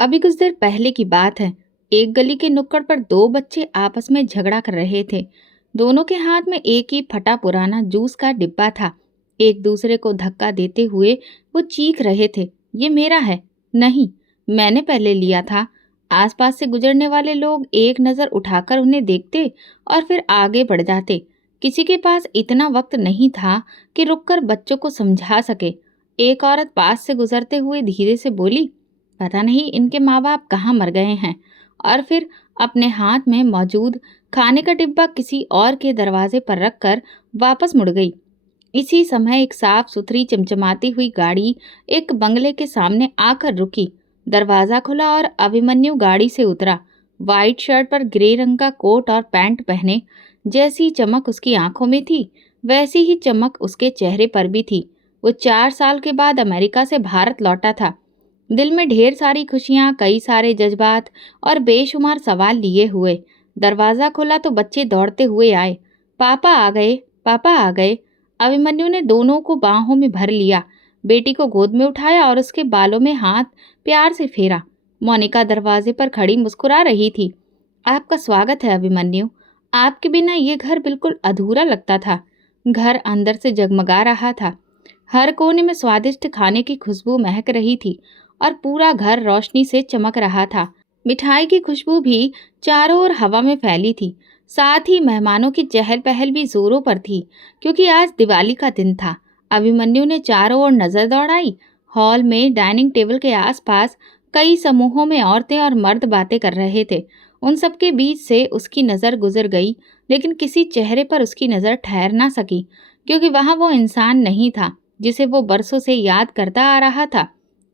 अभी कुछ देर पहले की बात है। एक गली के नुक्कड़ पर दो बच्चे आपस में झगड़ा कर रहे थे। दोनों के हाथ में एक ही फटा पुराना जूस का डिब्बा था। एक दूसरे को धक्का देते हुए वो चीख रहे थे, ये मेरा है। नहीं, मैंने पहले लिया था। आसपास से गुजरने वाले लोग एक नज़र उठाकर उन्हें देखते और फिर आगे बढ़ जाते। किसी के पास इतना वक्त नहीं था कि रुककर बच्चों को समझा सके। एक औरत पास से गुजरते हुए धीरे से बोली, पता नहीं इनके माँ बाप कहाँ मर गए हैं। और फिर अपने हाथ में मौजूद खाने का डिब्बा किसी और के दरवाजे पर रखकर वापस मुड़ गई। इसी समय एक साफ सुथरी चमचमाती हुई गाड़ी एक बंगले के सामने आकर रुकी। दरवाज़ा खुला और अभिमन्यु गाड़ी से उतरा। वाइट शर्ट पर ग्रे रंग का कोट और पैंट पहने। जैसी चमक उसकी आंखों में थी वैसी ही चमक उसके चेहरे पर भी थी। वो 4 साल के बाद अमेरिका से भारत लौटा था। दिल में ढेर सारी खुशियां, कई सारे जज्बात और बेशुमार सवाल लिए हुए। दरवाज़ा खुला तो बच्चे दौड़ते हुए आए। पापा आ गए, पापा आ गए। अभिमन्यु ने दोनों को बाहों में भर लिया, बेटी को गोद में उठाया और उसके बालों में हाथ प्यार से फेरा। मोनिका दरवाजे पर खड़ी मुस्कुरा रही थी। आपका स्वागत है अभिमन्यु। आपके बिना ये घर बिल्कुल अधूरा लगता था। घर अंदर से जगमगा रहा था। हर कोने में स्वादिष्ट खाने की खुशबू महक रही थी और पूरा घर रोशनी से चमक रहा था। मिठाई की खुशबू भी चारों ओर हवा में फैली थी। साथ ही मेहमानों की चहल पहल भी जोरों पर थी, क्योंकि आज दिवाली का दिन था। अभिमन्यु ने चारों ओर नजर दौड़ाई। हॉल में डाइनिंग टेबल के आसपास कई समूहों में औरतें और मर्द बातें कर रहे थे। उन सबके बीच से उसकी नज़र गुजर गई, लेकिन किसी चेहरे पर उसकी नज़र ठहर ना सकी, क्योंकि वहाँ वो इंसान नहीं था जिसे वो बरसों से याद करता आ रहा था।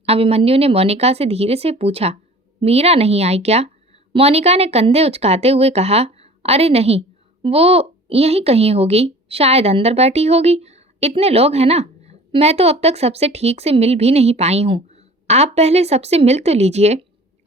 अभिमन्यु ने मोनिका से धीरे से पूछा, मीरा नहीं आई क्या? मोनिका ने कंधे उचकाते हुए कहा, अरे नहीं, वो यहीं कहीं होगी, शायद अंदर बैठी होगी। इतने लोग हैं ना, मैं तो अब तक सबसे ठीक से मिल भी नहीं पाई हूँ। आप पहले सबसे मिल तो लीजिए।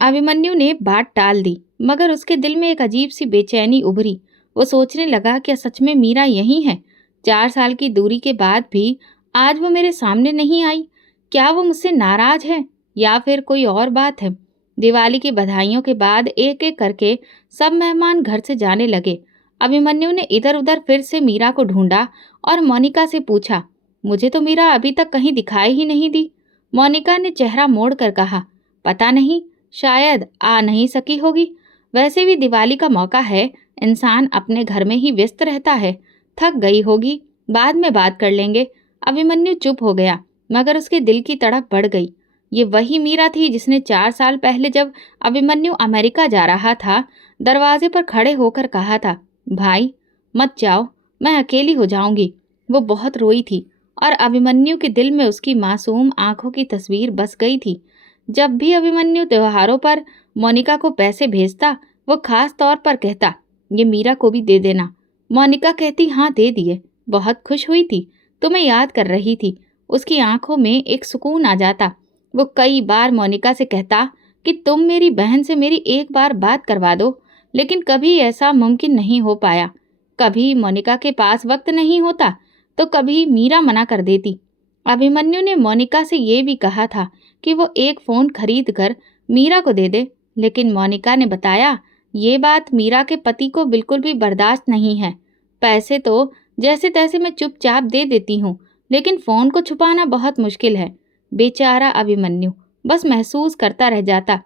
अभिमन्यु ने बात टाल दी, मगर उसके दिल में एक अजीब सी बेचैनी उभरी। वो सोचने लगा, क्या सच में मीरा यही है? 4 साल की दूरी के बाद भी आज वो मेरे सामने नहीं आई। क्या वो मुझसे नाराज है या फिर कोई और बात है? दिवाली की बधाइयों के बाद एक एक करके सब मेहमान घर से जाने लगे। अभिमन्यु ने इधर उधर फिर से मीरा को ढूंढा और मोनिका से पूछा, मुझे तो मीरा अभी तक कहीं दिखाई ही नहीं दी। मोनिका ने चेहरा मोड़कर कहा, पता नहीं, शायद आ नहीं सकी होगी। वैसे भी दिवाली का मौका है, इंसान अपने घर में ही व्यस्त रहता है। थक गई होगी, बाद में बात कर लेंगे। अभिमन्यु चुप हो गया, मगर उसके दिल की तड़प बढ़ गई। ये वही मीरा थी जिसने 4 साल पहले जब अभिमन्यु अमेरिका जा रहा था, दरवाजे पर खड़े होकर कहा था, भाई मत जाओ, मैं अकेली हो जाऊंगी। वो बहुत रोई थी और अभिमन्यु के दिल में उसकी मासूम आंखों की तस्वीर बस गई थी। जब भी अभिमन्यु त्योहारों पर मोनिका को पैसे भेजता, वो खास तौर पर कहता, ये मीरा को भी दे देना। मोनिका कहती, हाँ दे दिए, बहुत खुश हुई थी, तुम्हें याद कर रही थी। उसकी आंखों में एक सुकून आ जाता। वो कई बार मोनिका से कहता कि तुम मेरी बहन से मेरी एक बार बात करवा दो, लेकिन कभी ऐसा मुमकिन नहीं हो पाया। कभी मोनिका के पास वक्त नहीं होता तो कभी मीरा मना कर देती। अभिमन्यु ने मोनिका से ये भी कहा था कि वो एक फ़ोन खरीद कर मीरा को दे दे, लेकिन मोनिका ने बताया ये बात मीरा के पति को बिल्कुल भी बर्दाश्त नहीं है। पैसे तो जैसे तैसे मैं चुपचाप दे देती हूँ, लेकिन फ़ोन को छुपाना बहुत मुश्किल है। बेचारा अभिमन्यु बस महसूस करता रह जाता।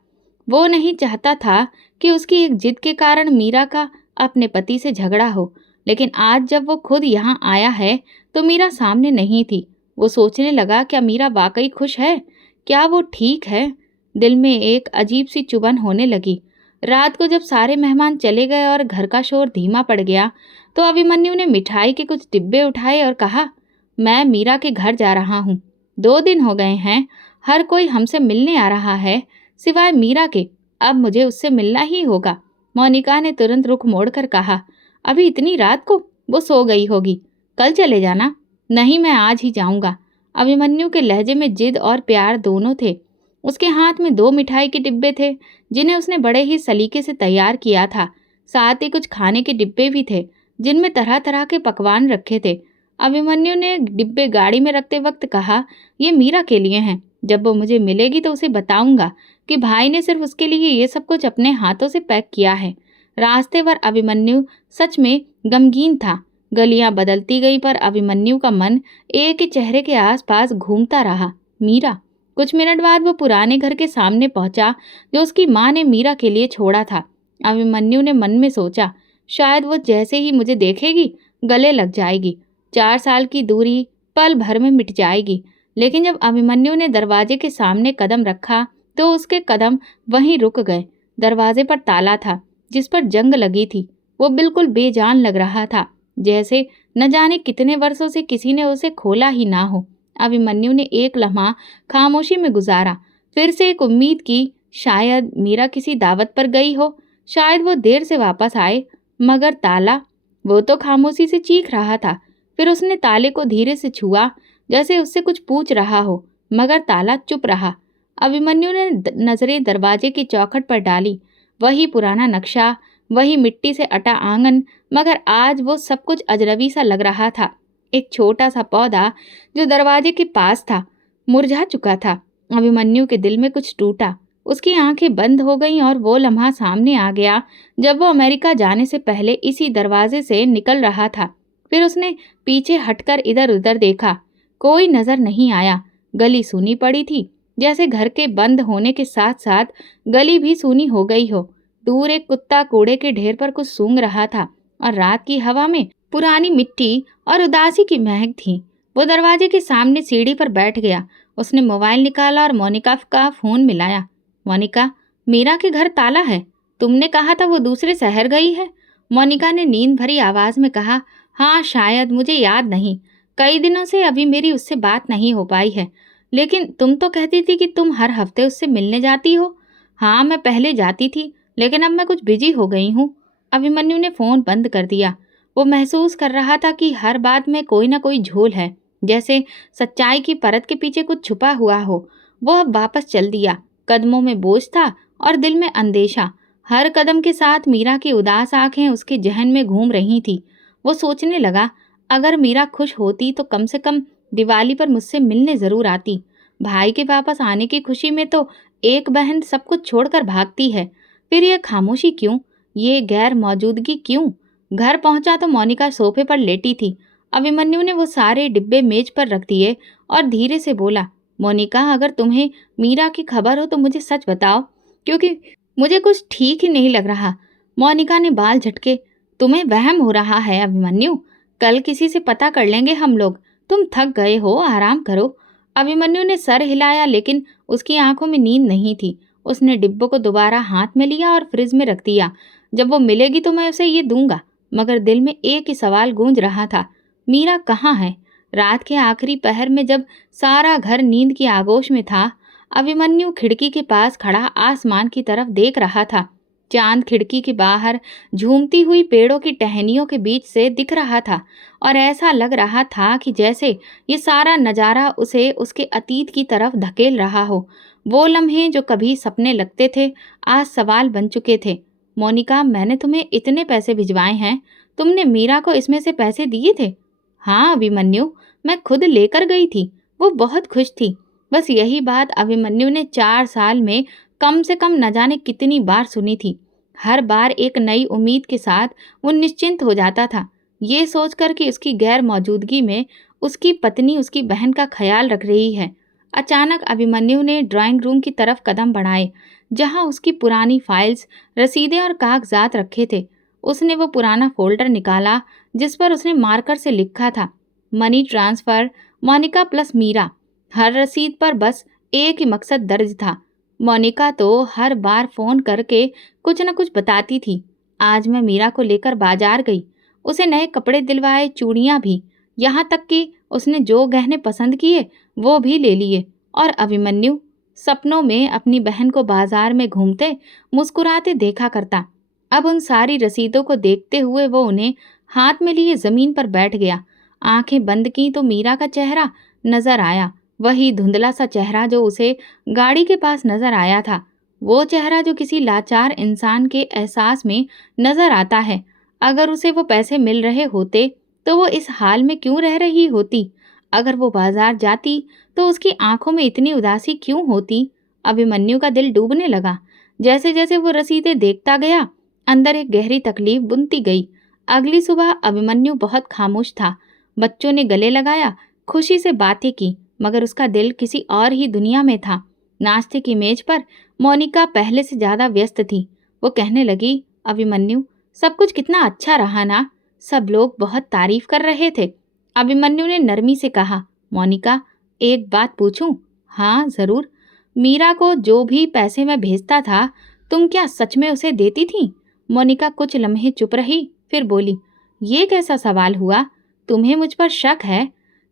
वो नहीं चाहता था कि उसकी एक जिद के कारण मीरा का अपने पति से झगड़ा हो, लेकिन आज जब वो खुद यहाँ आया है तो मीरा सामने नहीं थी। वो सोचने लगा, क्या मीरा वाकई खुश है? क्या वो ठीक है? दिल में एक अजीब सी चुभन होने लगी। रात को जब सारे मेहमान चले गए और घर का शोर धीमा पड़ गया, तो अभिमन्यु ने मिठाई के कुछ डिब्बे उठाए और कहा, मैं मीरा के घर जा रहा हूँ। 2 दिन हो गए हैं, हर कोई हमसे मिलने आ रहा है सिवाय मीरा के। अब मुझे उससे मिलना ही होगा। मोनिका ने तुरंत रुख मोड़कर कहा, अभी इतनी रात को? वो सो गई होगी, कल चले जाना। नहीं, मैं आज ही जाऊंगा। अभिमन्यु के लहजे में जिद और प्यार दोनों थे। उसके हाथ में 2 मिठाई के डिब्बे थे जिन्हें उसने बड़े ही सलीके से तैयार किया था। साथ ही कुछ खाने के डिब्बे भी थे जिनमें तरह तरह के पकवान रखे थे। अभिमन्यु ने डिब्बे गाड़ी में रखते वक्त कहा, ये मीरा के लिए हैं। जब वो मुझे मिलेगी तो उसे बताऊंगा कि भाई ने सिर्फ उसके लिए ये सब कुछ अपने हाथों से पैक किया है। रास्ते पर अभिमन्यु सच में गमगीन था। गलियां बदलती गई पर अभिमन्यु का मन एक ही चेहरे के आसपास घूमता रहा, मीरा। कुछ मिनट बाद वो पुराने घर के सामने पहुंचा जो उसकी माँ ने मीरा के लिए छोड़ा था। अभिमन्यु ने मन में सोचा, शायद वो जैसे ही मुझे देखेगी गले लग जाएगी। 4 साल की दूरी पल भर में मिट जाएगी। लेकिन जब अभिमन्यु ने दरवाजे के सामने कदम रखा तो उसके कदम वहीं रुक गए। दरवाजे पर ताला था जिस पर जंग लगी थी। वो बिल्कुल बेजान लग रहा था, जैसे न जाने कितने वर्षों से किसी ने उसे खोला ही ना हो। अभिमन्यु ने एक लम्हा खामोशी में गुजारा, फिर से एक उम्मीद की, शायद मीरा किसी दावत पर गई हो, शायद वो देर से वापस आए। मगर ताला, वो तो खामोशी से चीख रहा था। फिर उसने ताले को धीरे से छुआ, जैसे उससे कुछ पूछ रहा हो, मगर ताला चुप रहा। अभिमन्यु ने नजरें दरवाजे की चौखट पर डाली। वही पुराना नक्शा, वही मिट्टी से अटा आंगन, मगर आज वो सब कुछ अजनबी सा लग रहा था। एक छोटा सा पौधा जो दरवाजे के पास था मुरझा चुका था। अभिमन्यु के दिल में कुछ टूटा। उसकी आंखें बंद हो गईं और वो लम्हा सामने आ गया जब वो अमेरिका जाने से पहले इसी दरवाजे से निकल रहा था। फिर उसने पीछे हटकर इधर उधर देखा। कोई नजर नहीं आया। गली सूनी पड़ी थी, जैसे घर के बंद होने के साथ साथ गली भी सूनी हो गई हो। दूर एक कुत्ता कूड़े के ढेर पर कुछ सूंघ रहा था और रात की हवा में पुरानी मिट्टी और उदासी की महक थी। वो दरवाजे के सामने सीढ़ी पर बैठ गया। उसने मोबाइल निकाला और मोनिका का फोन मिलाया। मोनिका, मीरा के घर ताला है। तुमने कहा था वो दूसरे शहर गई है। मोनिका ने नींद भरी आवाज में कहा। हाँ शायद, मुझे याद नहीं। कई दिनों से अभी मेरी उससे बात नहीं हो पाई है। लेकिन तुम तो कहती थी कि तुम हर हफ्ते उससे मिलने जाती हो। हाँ, मैं पहले जाती थी, लेकिन अब मैं कुछ बिजी हो गई हूँ। अभिमन्यु ने फोन बंद कर दिया। वो महसूस कर रहा था कि हर बात में कोई ना कोई झोल है, जैसे सच्चाई की परत के पीछे कुछ छुपा हुआ हो। वो अब वापस चल दिया। कदमों में बोझ था और दिल में अंदेशा। हर कदम के साथ मीरा की उदास आंखें उसके जहन में घूम रही थी। वो सोचने लगा, अगर मीरा खुश होती तो कम से कम दिवाली पर मुझसे मिलने जरूर आती। भाई के वापस आने की खुशी में तो एक बहन सब कुछ छोड़कर भागती है। फिर ये खामोशी क्यों, ये गैर मौजूदगी क्यों? घर पहुंचा तो मोनिका सोफे पर लेटी थी। अभिमन्यु ने वो सारे डिब्बे मेज पर रख दिए और धीरे से बोला, मोनिका, अगर तुम्हें मीरा की खबर हो तो मुझे सच बताओ, क्योंकि मुझे कुछ ठीक ही नहीं लग रहा। मोनिका ने बाल झटके। तुम्हें वहम हो रहा है अभिमन्यु। कल किसी से पता कर लेंगे हम लोग। तुम थक गए हो, आराम करो। अभिमन्यु ने सर हिलाया, लेकिन उसकी आंखों में नींद नहीं थी। उसने डिब्बों को दोबारा हाथ में लिया और फ्रिज में रख दिया। जब वो मिलेगी तो मैं उसे ये दूंगा। मगर दिल में एक ही सवाल गूंज रहा था, मीरा कहाँ है? रात के आखिरी पहर में जब सारा घर नींद की आगोश में था, अभिमन्यु खिड़की के पास खड़ा आसमान की तरफ देख रहा था। चांद खिड़की के बाहर झूमती हुई पेड़ों की टहनियों के बीच से दिख रहा था और ऐसा लग रहा था कि जैसे ये सारा नज़ारा उसे उसके अतीत की तरफ धकेल रहा हो। वो लम्हे जो कभी सपने लगते थे, आज सवाल बन चुके थे। मोनिका, मैंने तुम्हें इतने पैसे भिजवाए हैं, तुमने मीरा को इसमें से पैसे दिए थे? हाँ अभिमन्यु, मैं खुद लेकर गई थी। वो बहुत खुश थी। बस यही बात अभिमन्यु ने 4 साल में कम से कम न जाने कितनी बार सुनी थी। हर बार एक नई उम्मीद के साथ वो निश्चिंत हो जाता था, ये सोचकर कि उसकी गैर मौजूदगी में उसकी पत्नी उसकी बहन का ख्याल रख रही है। अचानक अभिमन्यु ने ड्राइंग रूम की तरफ कदम बढ़ाए, जहां उसकी पुरानी फाइल्स, रसीदें और कागजात रखे थे। उसने वो पुराना फोल्डर निकाला जिस पर उसने मार्कर से लिखा था, money transfer Monika plus Meera. हर रसीद पर बस एक ही मकसद दर्ज था। मोनिका तो हर बार फ़ोन करके कुछ न कुछ बताती थी। आज मैं मीरा को लेकर बाजार गई, उसे नए कपड़े दिलवाए, चूड़ियाँ भी, यहाँ तक कि उसने जो गहने पसंद किए वो भी ले लिए। और अभिमन्यु सपनों में अपनी बहन को बाजार में घूमते मुस्कुराते देखा करता। अब उन सारी रसीदों को देखते हुए वो उन्हें हाथ में लिए ज़मीन पर बैठ गया। आंखें बंद की तो मीरा का चेहरा नजर आया, वही धुंधला सा चेहरा जो उसे गाड़ी के पास नजर आया था। वो चेहरा जो किसी लाचार इंसान के एहसास में नजर आता है। अगर उसे वो पैसे मिल रहे होते तो वो इस हाल में क्यों रह रही होती? अगर वो बाजार जाती तो उसकी आंखों में इतनी उदासी क्यों होती? अभिमन्यु का दिल डूबने लगा। जैसे जैसे वो रसीदें देखता गया, अंदर एक गहरी तकलीफ बुनती गई। अगली सुबह अभिमन्यु बहुत खामोश था। बच्चों ने गले लगाया, खुशी से बातें की, मगर उसका दिल किसी और ही दुनिया में था। नाश्ते की मेज पर मोनिका पहले से ज्यादा व्यस्त थी। वो कहने लगी, अभिमन्यु, सब कुछ कितना अच्छा रहा ना। सब लोग बहुत तारीफ कर रहे थे। अभिमन्यु ने नरमी से कहा, मोनिका, एक बात पूछूं? हाँ जरूर। मीरा को जो भी पैसे मैं भेजता था, तुम क्या सच में उसे देती थी? मोनिका कुछ लम्हे चुप रही, फिर बोली, ये कैसा सवाल हुआ? तुम्हें मुझ पर शक है?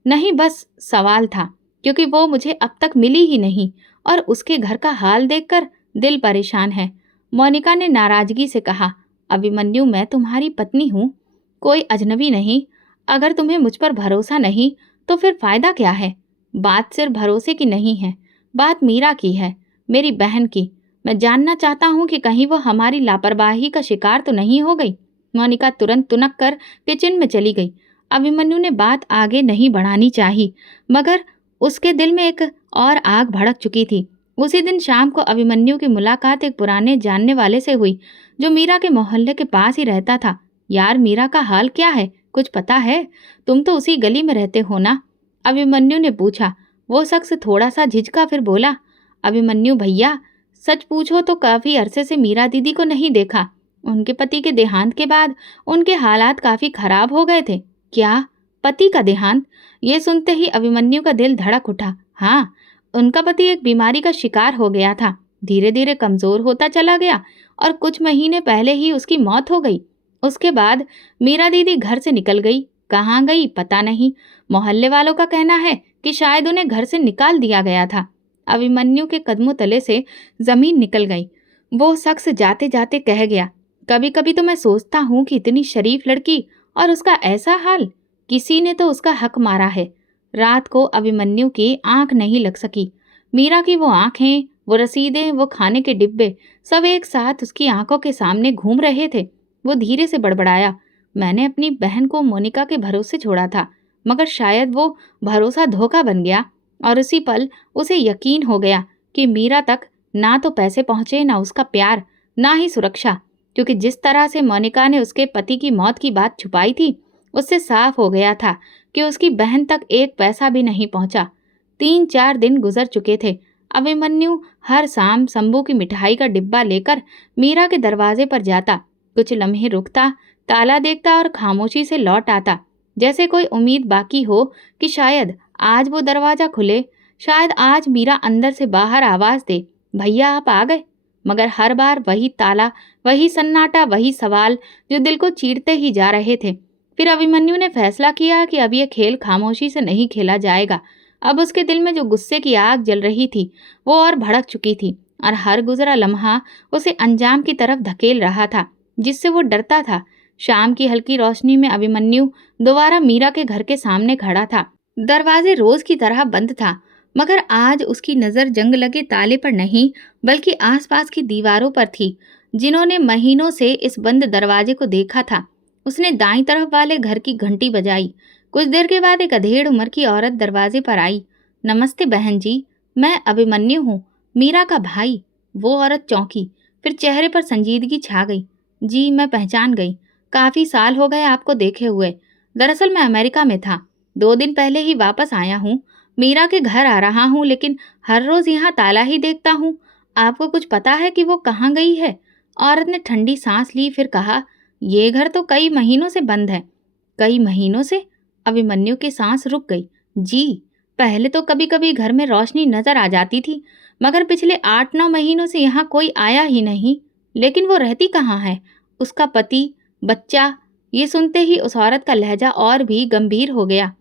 नहीं, बस सवाल था, क्योंकि वो मुझे अब तक मिली ही नहीं और उसके घर का हाल देखकर दिल परेशान है। मोनिका ने नाराजगी से कहा, अभिमन्यु, मैं तुम्हारी पत्नी हूँ, कोई अजनबी नहीं। अगर तुम्हें मुझ पर भरोसा नहीं तो फिर फायदा क्या है? बात सिर्फ भरोसे की नहीं है, बात मीरा की है, मेरी बहन की। मैं जानना चाहता हूँ कि कहीं वो हमारी लापरवाही का शिकार तो नहीं हो गई। मोनिका तुरंत तुनक कर किचन में चली गई। अभिमन्यु ने बात आगे नहीं बढ़ानी चाहिए, मगर उसके दिल में एक और आग भड़क चुकी थी। उसी दिन शाम को अभिमन्यु की मुलाकात एक पुराने जानने वाले से हुई, जो मीरा के मोहल्ले के पास ही रहता था। यार, मीरा का हाल क्या है, कुछ पता है? तुम तो उसी गली में रहते हो ना? अभिमन्यु ने पूछा। वो शख्स थोड़ा सा झिझका, फिर बोला, अभिमन्यु भैया, सच पूछो तो काफी अरसे से मीरा दीदी को नहीं देखा। उनके पति के देहांत के बाद उनके हालात काफी खराब हो गए थे। क्या? पति का देहांत? ये सुनते ही अभिमन्यु का दिल धड़क उठा। हाँ, उनका पति एक बीमारी का शिकार हो गया था। धीरे धीरे कमजोर होता चला गया और कुछ महीने पहले ही उसकी मौत हो गई। उसके बाद मीरा दीदी घर से निकल गई। कहाँ गई पता नहीं। मोहल्ले वालों का कहना है कि शायद उन्हें घर से निकाल दिया गया था। अभिमन्यु के कदमों तले से जमीन निकल गई। वो शख्स जाते जाते कह गया, कभी कभी तो मैं सोचता हूँ कि इतनी शरीफ लड़की और उसका ऐसा हाल। किसी ने तो उसका हक मारा है। रात को अभिमन्यु की आंख नहीं लग सकी। मीरा की वो आंखें, वो रसीदें, वो खाने के डिब्बे, सब एक साथ उसकी आंखों के सामने घूम रहे थे। वो धीरे से बड़बड़ाया, मैंने अपनी बहन को मोनिका के भरोसे छोड़ा था, मगर शायद वो भरोसा धोखा बन गया। और उसी पल उसे यकीन हो गया कि मीरा तक ना तो पैसे पहुंचे, ना उसका प्यार, ना ही सुरक्षा। क्योंकि जिस तरह से मोनिका ने उसके पति की मौत की बात छुपाई थी, उससे साफ हो गया था कि उसकी बहन तक एक पैसा भी नहीं पहुंचा। 3-4 दिन गुजर चुके थे। अभिमन्यु हर शाम शंभू की मिठाई का डिब्बा लेकर मीरा के दरवाजे पर जाता, कुछ लम्हे रुकता, ताला देखता और खामोशी से लौट आता, जैसे कोई उम्मीद बाकी हो कि शायद आज वो दरवाजा खुले, शायद आज मीरा अंदर से बाहर आवाज दे, भैया आप आ गए। मगर हर बार वही ताला, वही सन्नाटा, वही सवाल जो दिल को चीरते ही जा रहे थे। फिर अभिमन्यु ने फैसला किया कि अब ये खेल खामोशी से नहीं खेला जाएगा। अब उसके दिल में जो गुस्से की आग जल रही थी, वो और भड़क चुकी थी और हर गुजरा लम्हा उसे अंजाम की तरफ धकेल रहा था, जिससे वो डरता था। शाम की हल्की रोशनी में अभिमन्यु दोबारा मीरा के घर के सामने खड़ा था। दरवाजे रोज की तरह बंद था, मगर आज उसकी नजर जंग लगे ताले पर नहीं, बल्कि आसपास की दीवारों पर थी, जिन्होंने महीनों से इस बंद दरवाजे को देखा था। उसने दाईं तरफ वाले घर की घंटी बजाई। कुछ देर के बाद एक अधेड़ उम्र की औरत दरवाजे पर आई। नमस्ते बहन जी, मैं अभिमन्यु हूँ, मीरा का भाई। वो औरत चौंकी, फिर चेहरे पर संजीदगी छा गई। जी, मैं पहचान गई। काफी साल हो गए आपको देखे हुए। दरअसल मैं अमेरिका में था, 2 दिन पहले ही वापस आया हूँ। मीरा के घर आ रहा हूँ, लेकिन हर रोज यहाँ ताला ही देखता हूँ। आपको कुछ पता है कि वो कहाँ गई है? औरत ने ठंडी सांस ली, फिर कहा, ये घर तो कई महीनों से बंद है। कई महीनों से? अभिमन्यु की सांस रुक गई। जी, पहले तो कभी कभी घर में रोशनी नजर आ जाती थी, मगर पिछले 8-9 महीनों से यहाँ कोई आया ही नहीं। लेकिन वो रहती कहाँ है? उसका पति, बच्चा? ये सुनते ही उस औरत का लहजा और भी गंभीर हो गया।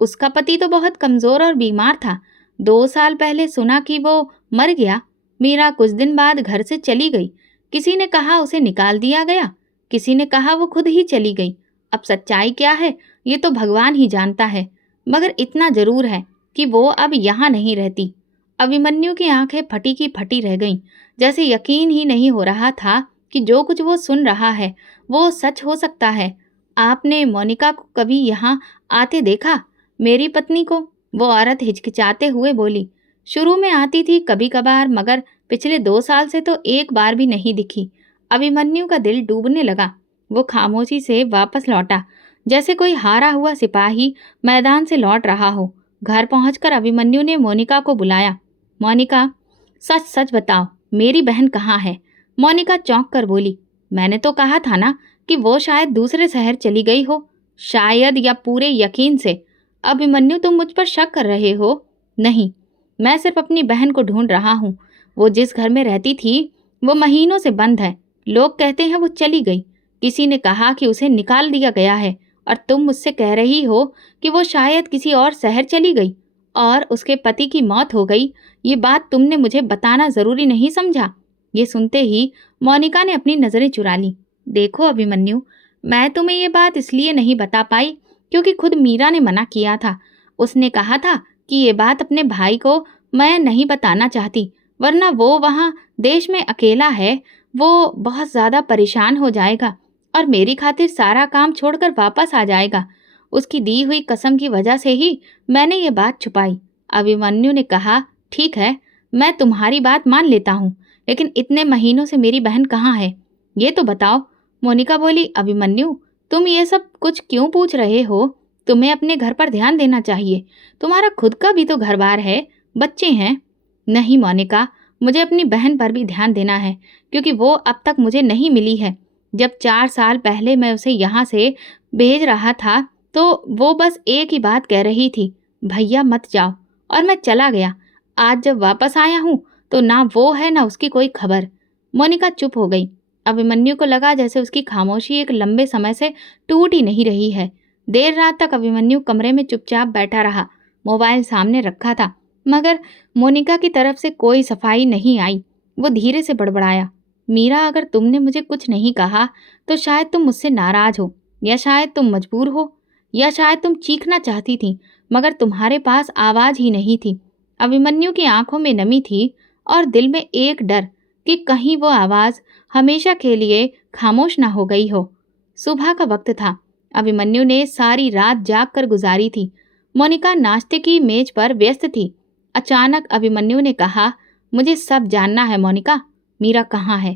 उसका पति तो बहुत कमजोर और बीमार था। 2 साल पहले सुना कि वो मर गया। मीरा कुछ दिन बाद घर से चली गई। किसी ने कहा उसे निकाल दिया गया, किसी ने कहा वो खुद ही चली गई। अब सच्चाई क्या है ये तो भगवान ही जानता है, मगर इतना जरूर है कि वो अब यहाँ नहीं रहती। अभिमन्यु की आंखें फटी की फटी रह गईं, जैसे यकीन ही नहीं हो रहा था कि जो कुछ वो सुन रहा है वो सच हो सकता है। आपने मोनिका को कभी यहाँ आते देखा? मेरी पत्नी को? वो औरत हिचकिचाते हुए बोली। शुरू में आती थी कभी कभार, मगर पिछले 2 साल से तो एक बार भी नहीं दिखी। अभिमन्यु का दिल डूबने लगा। वो खामोशी से वापस लौटा, जैसे कोई हारा हुआ सिपाही मैदान से लौट रहा हो। घर पहुंचकर अभिमन्यु ने मोनिका को बुलाया। मोनिका, सच सच बताओ, मेरी बहन कहाँ है? मोनिका चौंक कर बोली, मैंने तो कहा था ना कि वो शायद दूसरे शहर चली गई हो। शायद या पूरे यकीन से? अभिमन्यु, तुम मुझ पर शक कर रहे हो? नहीं, मैं सिर्फ अपनी बहन को ढूंढ रहा हूँ। वो जिस घर में रहती थी वो महीनों से बंद है। लोग कहते हैं वो चली गई। किसी ने कहा कि उसे निकाल दिया गया है, और तुम मुझसे कह रही हो कि वो शायद किसी और शहर चली गई और उसके पति की मौत हो गई। ये बात तुमने मुझे बताना जरूरी नहीं समझा? ये सुनते ही मोनिका ने अपनी नजरें चुरा ली। देखो अभिमन्यु, मैं तुम्हें ये बात इसलिए नहीं बता पाई क्योंकि खुद मीरा ने मना किया था। उसने कहा था कि ये बात अपने भाई को मैं नहीं बताना चाहती, वरना वो वहाँ देश में अकेला है, वो बहुत ज़्यादा परेशान हो जाएगा और मेरी खातिर सारा काम छोड़कर वापस आ जाएगा। उसकी दी हुई कसम की वजह से ही मैंने ये बात छुपाई। अभिमन्यु ने कहा, ठीक है, मैं तुम्हारी बात मान लेता हूँ, लेकिन इतने महीनों से मेरी बहन कहाँ है, ये तो बताओ। मोनिका बोली, अभिमन्यु, तुम ये सब कुछ क्यों पूछ रहे हो? तुम्हें अपने घर पर ध्यान देना चाहिए। तुम्हारा खुद का भी तो घर बार है, बच्चे हैं। नहीं मोनिका, मुझे अपनी बहन पर भी ध्यान देना है, क्योंकि वो अब तक मुझे नहीं मिली है। जब 4 साल पहले मैं उसे यहाँ से भेज रहा था तो वो बस एक ही बात कह रही थी, भैया मत जाओ, और मैं चला गया। आज जब वापस आया हूँ तो ना वो है ना उसकी कोई खबर। मोनिका चुप हो गई। अभिमन्यु को लगा जैसे उसकी खामोशी एक लंबे समय से टूट ही नहीं रही है। देर रात तक अभिमन्यु कमरे में चुपचाप बैठा रहा। मोबाइल सामने रखा था, मगर मोनिका की तरफ से कोई सफाई नहीं आई। वो धीरे से बड़बड़ाया, मीरा, अगर तुमने मुझे कुछ नहीं कहा तो शायद तुम मुझसे नाराज हो, या शायद तुम मजबूर हो, या शायद तुम चीखना चाहती थी मगर तुम्हारे पास आवाज ही नहीं थी। अभिमन्यु की आंखों में नमी थी और दिल में एक डर कि कहीं वो आवाज हमेशा के लिए खामोश ना हो गई हो। सुबह का वक्त था। अभिमन्यु ने सारी रात जाग कर गुजारी थी। मोनिका नाश्ते की मेज पर व्यस्त थी। अचानक अभिमन्यु ने कहा, मुझे सब जानना है मोनिका, मीरा कहाँ है?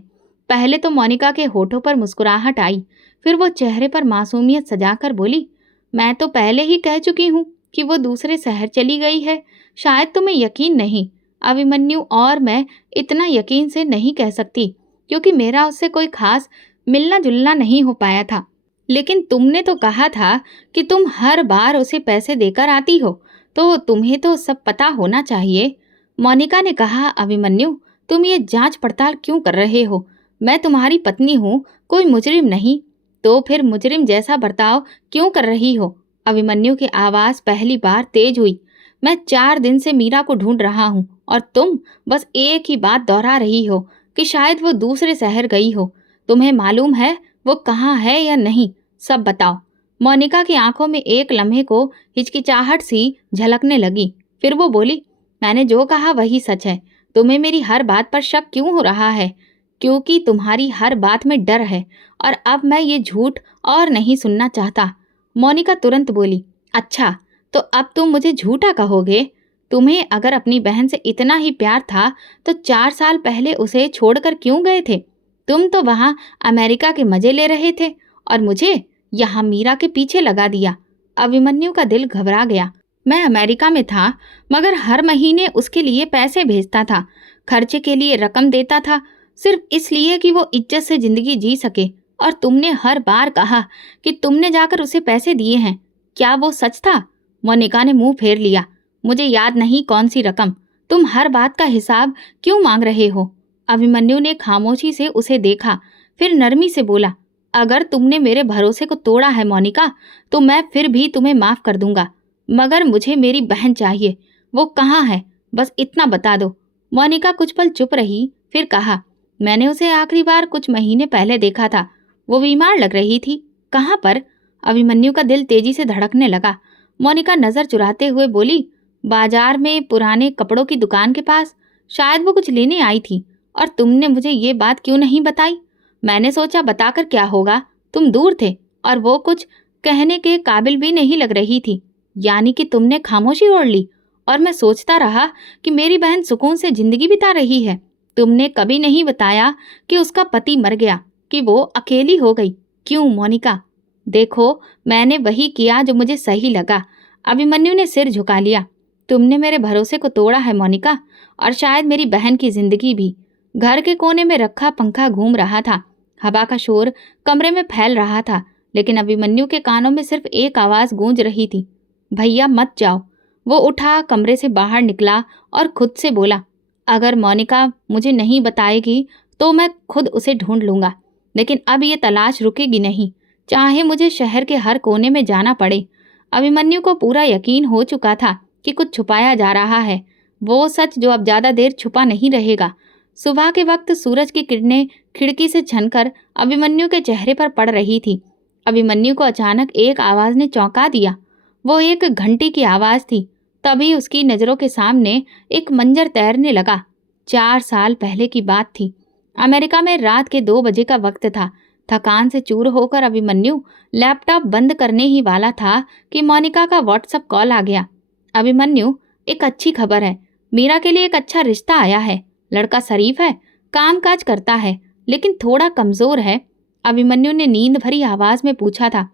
पहले तो मोनिका के होठों पर मुस्कुराहट आई, फिर वो चेहरे पर मासूमियत सजाकर बोली, मैं तो पहले ही कह चुकी हूँ कि वो दूसरे शहर चली गई है। शायद तुम्हें यकीन नहीं अभिमन्यु, और मैं इतना यकीन से नहीं कह सकती क्योंकि मेरा उससे कोई खास मिलना जुलना नहीं हो पाया था। लेकिन तुमने तो कहा था कि तुम हर बार उसे पैसे देकर आती हो, तो तुम्हें तो सब पता होना चाहिए। मोनिका ने कहा, अभिमन्यु, तुम ये जांच पड़ताल क्यों कर रहे हो? मैं तुम्हारी पत्नी हूँ, कोई मुजरिम नहीं। तो फिर मुजरिम जैसा बर्ताव क्यों कर रही हो? अभिमन्यु की आवाज़ पहली बार तेज हुई। मैं 4 दिन से मीरा को ढूंढ रहा हूँ और तुम बस एक ही बात दोहरा रही हो कि शायद वो दूसरे शहर गई हो। तुम्हें मालूम है वो कहाँ है या नहीं? सब बताओ। मोनिका की आंखों में एक लम्हे को हिचकिचाहट सी झलकने लगी। फिर वो बोली, मैंने जो कहा वही सच है। तुम्हें मेरी हर बात पर शक क्यों हो रहा है? क्योंकि तुम्हारी हर बात में डर है, और अब मैं ये झूठ और नहीं सुनना चाहता। मोनिका तुरंत बोली, अच्छा, तो अब तुम मुझे झूठा कहोगे? तुम्हें अगर अपनी बहन से इतना ही प्यार था तो 4 साल पहले उसे छोड़कर क्यों गए थे? तुम तो वहाँ अमेरिका के मजे ले रहे थे और मुझे यहाँ मीरा के पीछे लगा दिया। अभिमन्यु का दिल घबरा गया। मैं अमेरिका में था, मगर हर महीने उसके लिए पैसे भेजता था, खर्चे के लिए रकम देता था, सिर्फ इसलिए कि वो इज्जत से जिंदगी जी सके। और तुमने हर बार कहा कि तुमने जाकर उसे पैसे दिए हैं। क्या वो सच था? मोनिका ने मुंह फेर लिया। मुझे याद नहीं कौन सी रकम। तुम हर बात का हिसाब क्यों मांग रहे हो? अभिमन्यु ने खामोशी से उसे देखा, फिर नरमी से बोला, अगर तुमने मेरे भरोसे को तोड़ा है मोनिका, तो मैं फिर भी तुम्हें माफ कर दूंगा, मगर मुझे मेरी बहन चाहिए। वो कहाँ है, बस इतना बता दो। मोनिका कुछ पल चुप रही, फिर कहा, मैंने उसे आखिरी बार कुछ महीने पहले देखा था। वो बीमार लग रही थी। कहाँ पर? अभिमन्यु का दिल तेजी से धड़कने लगा। मोनिका नजर चुराते हुए बोली, बाजार में पुराने कपड़ों की दुकान के पास। शायद वो कुछ लेने आई थी और तुमने मुझे ये बात क्यों नहीं बताई? मैंने सोचा बताकर क्या होगा, तुम दूर थे और वो कुछ कहने के काबिल भी नहीं लग रही थी। यानी कि तुमने खामोशी ओढ़ ली और मैं सोचता रहा कि मेरी बहन सुकून से जिंदगी बिता रही है। तुमने कभी नहीं बताया कि उसका पति मर गया, कि वो अकेली हो गई। क्यों मोनिका? देखो, मैंने वही किया जो मुझे सही लगा। अभिमन्यु ने सिर झुका लिया। तुमने मेरे भरोसे को तोड़ा है मोनिका, और शायद मेरी बहन की जिंदगी भी। घर के कोने में रखा पंखा घूम रहा था। हवा का शोर कमरे में फैल रहा था, लेकिन अभिमन्यु के कानों में सिर्फ एक आवाज गूंज रही थी, भैया मत जाओ। वो उठा, कमरे से बाहर निकला और खुद से बोला, अगर मोनिका मुझे नहीं बताएगी तो मैं खुद उसे ढूंढ लूंगा, लेकिन अब ये तलाश रुकेगी नहीं, चाहे मुझे शहर के हर कोने में जाना पड़े। अभिमन्यु को पूरा यकीन हो चुका था कि कुछ छुपाया जा रहा है, वो सच जो अब ज्यादा देर छुपा नहीं रहेगा। सुबह के वक्त सूरज की किरणें खिड़की से छनकर अभिमन्यु के चेहरे पर पड़ रही थी। अभिमन्यु को अचानक एक आवाज ने चौंका दिया। वो एक घंटी की आवाज थी। तभी उसकी नजरों के सामने एक मंजर तैरने लगा। 4 साल पहले की बात थी। अमेरिका में रात के 2 बजे का वक्त था। थकान से चूर होकर अभिमन्यु लैपटॉप बंद करने ही वाला था कि मोनिका का व्हाट्सएप कॉल आ गया। अभिमन्यु, एक अच्छी खबर है। मीरा के लिए एक अच्छा रिश्ता आया है। लड़का शरीफ है, कामकाज करता है, लेकिन थोड़ा कमजोर है। अभिमन्यु ने नींद भरी आवाज में पूछा था,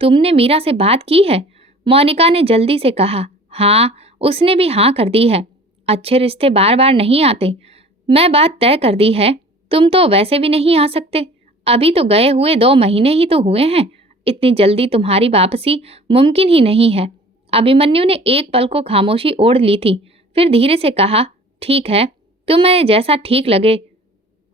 तुमने मीरा से बात की है? मोनिका ने जल्दी से कहा, हाँ, उसने भी हाँ कर दी है। अच्छे रिश्ते बार बार नहीं आते। मैं बात तय कर दी है। तुम तो वैसे भी नहीं आ सकते। अभी तो गए हुए 2 महीने ही तो हुए हैं। इतनी जल्दी तुम्हारी वापसी मुमकिन ही नहीं है। अभिमन्यु ने एक पल को खामोशी ओढ़ ली थी, फिर धीरे से कहा, ठीक है, तुम्हें जैसा ठीक लगे।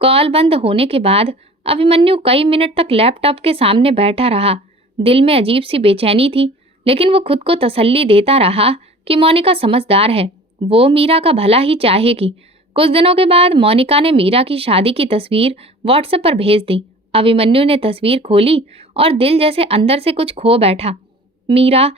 कॉल बंद होने के बाद अभिमन्यु कई मिनट तक लैपटॉप के सामने बैठा रहा। दिल में अजीब सी बेचैनी थी, लेकिन वो खुद को तसल्ली देता रहा कि मोनिका समझदार है, वो मीरा का भला ही चाहेगी। कुछ दिनों के बाद मोनिका ने मीरा की शादी की तस्वीर व्हाट्सएप पर भेज दी। अभिमन्यु ने तस्वीर खोली और दिल जैसे अंदर से कुछ खो बैठा। मीरा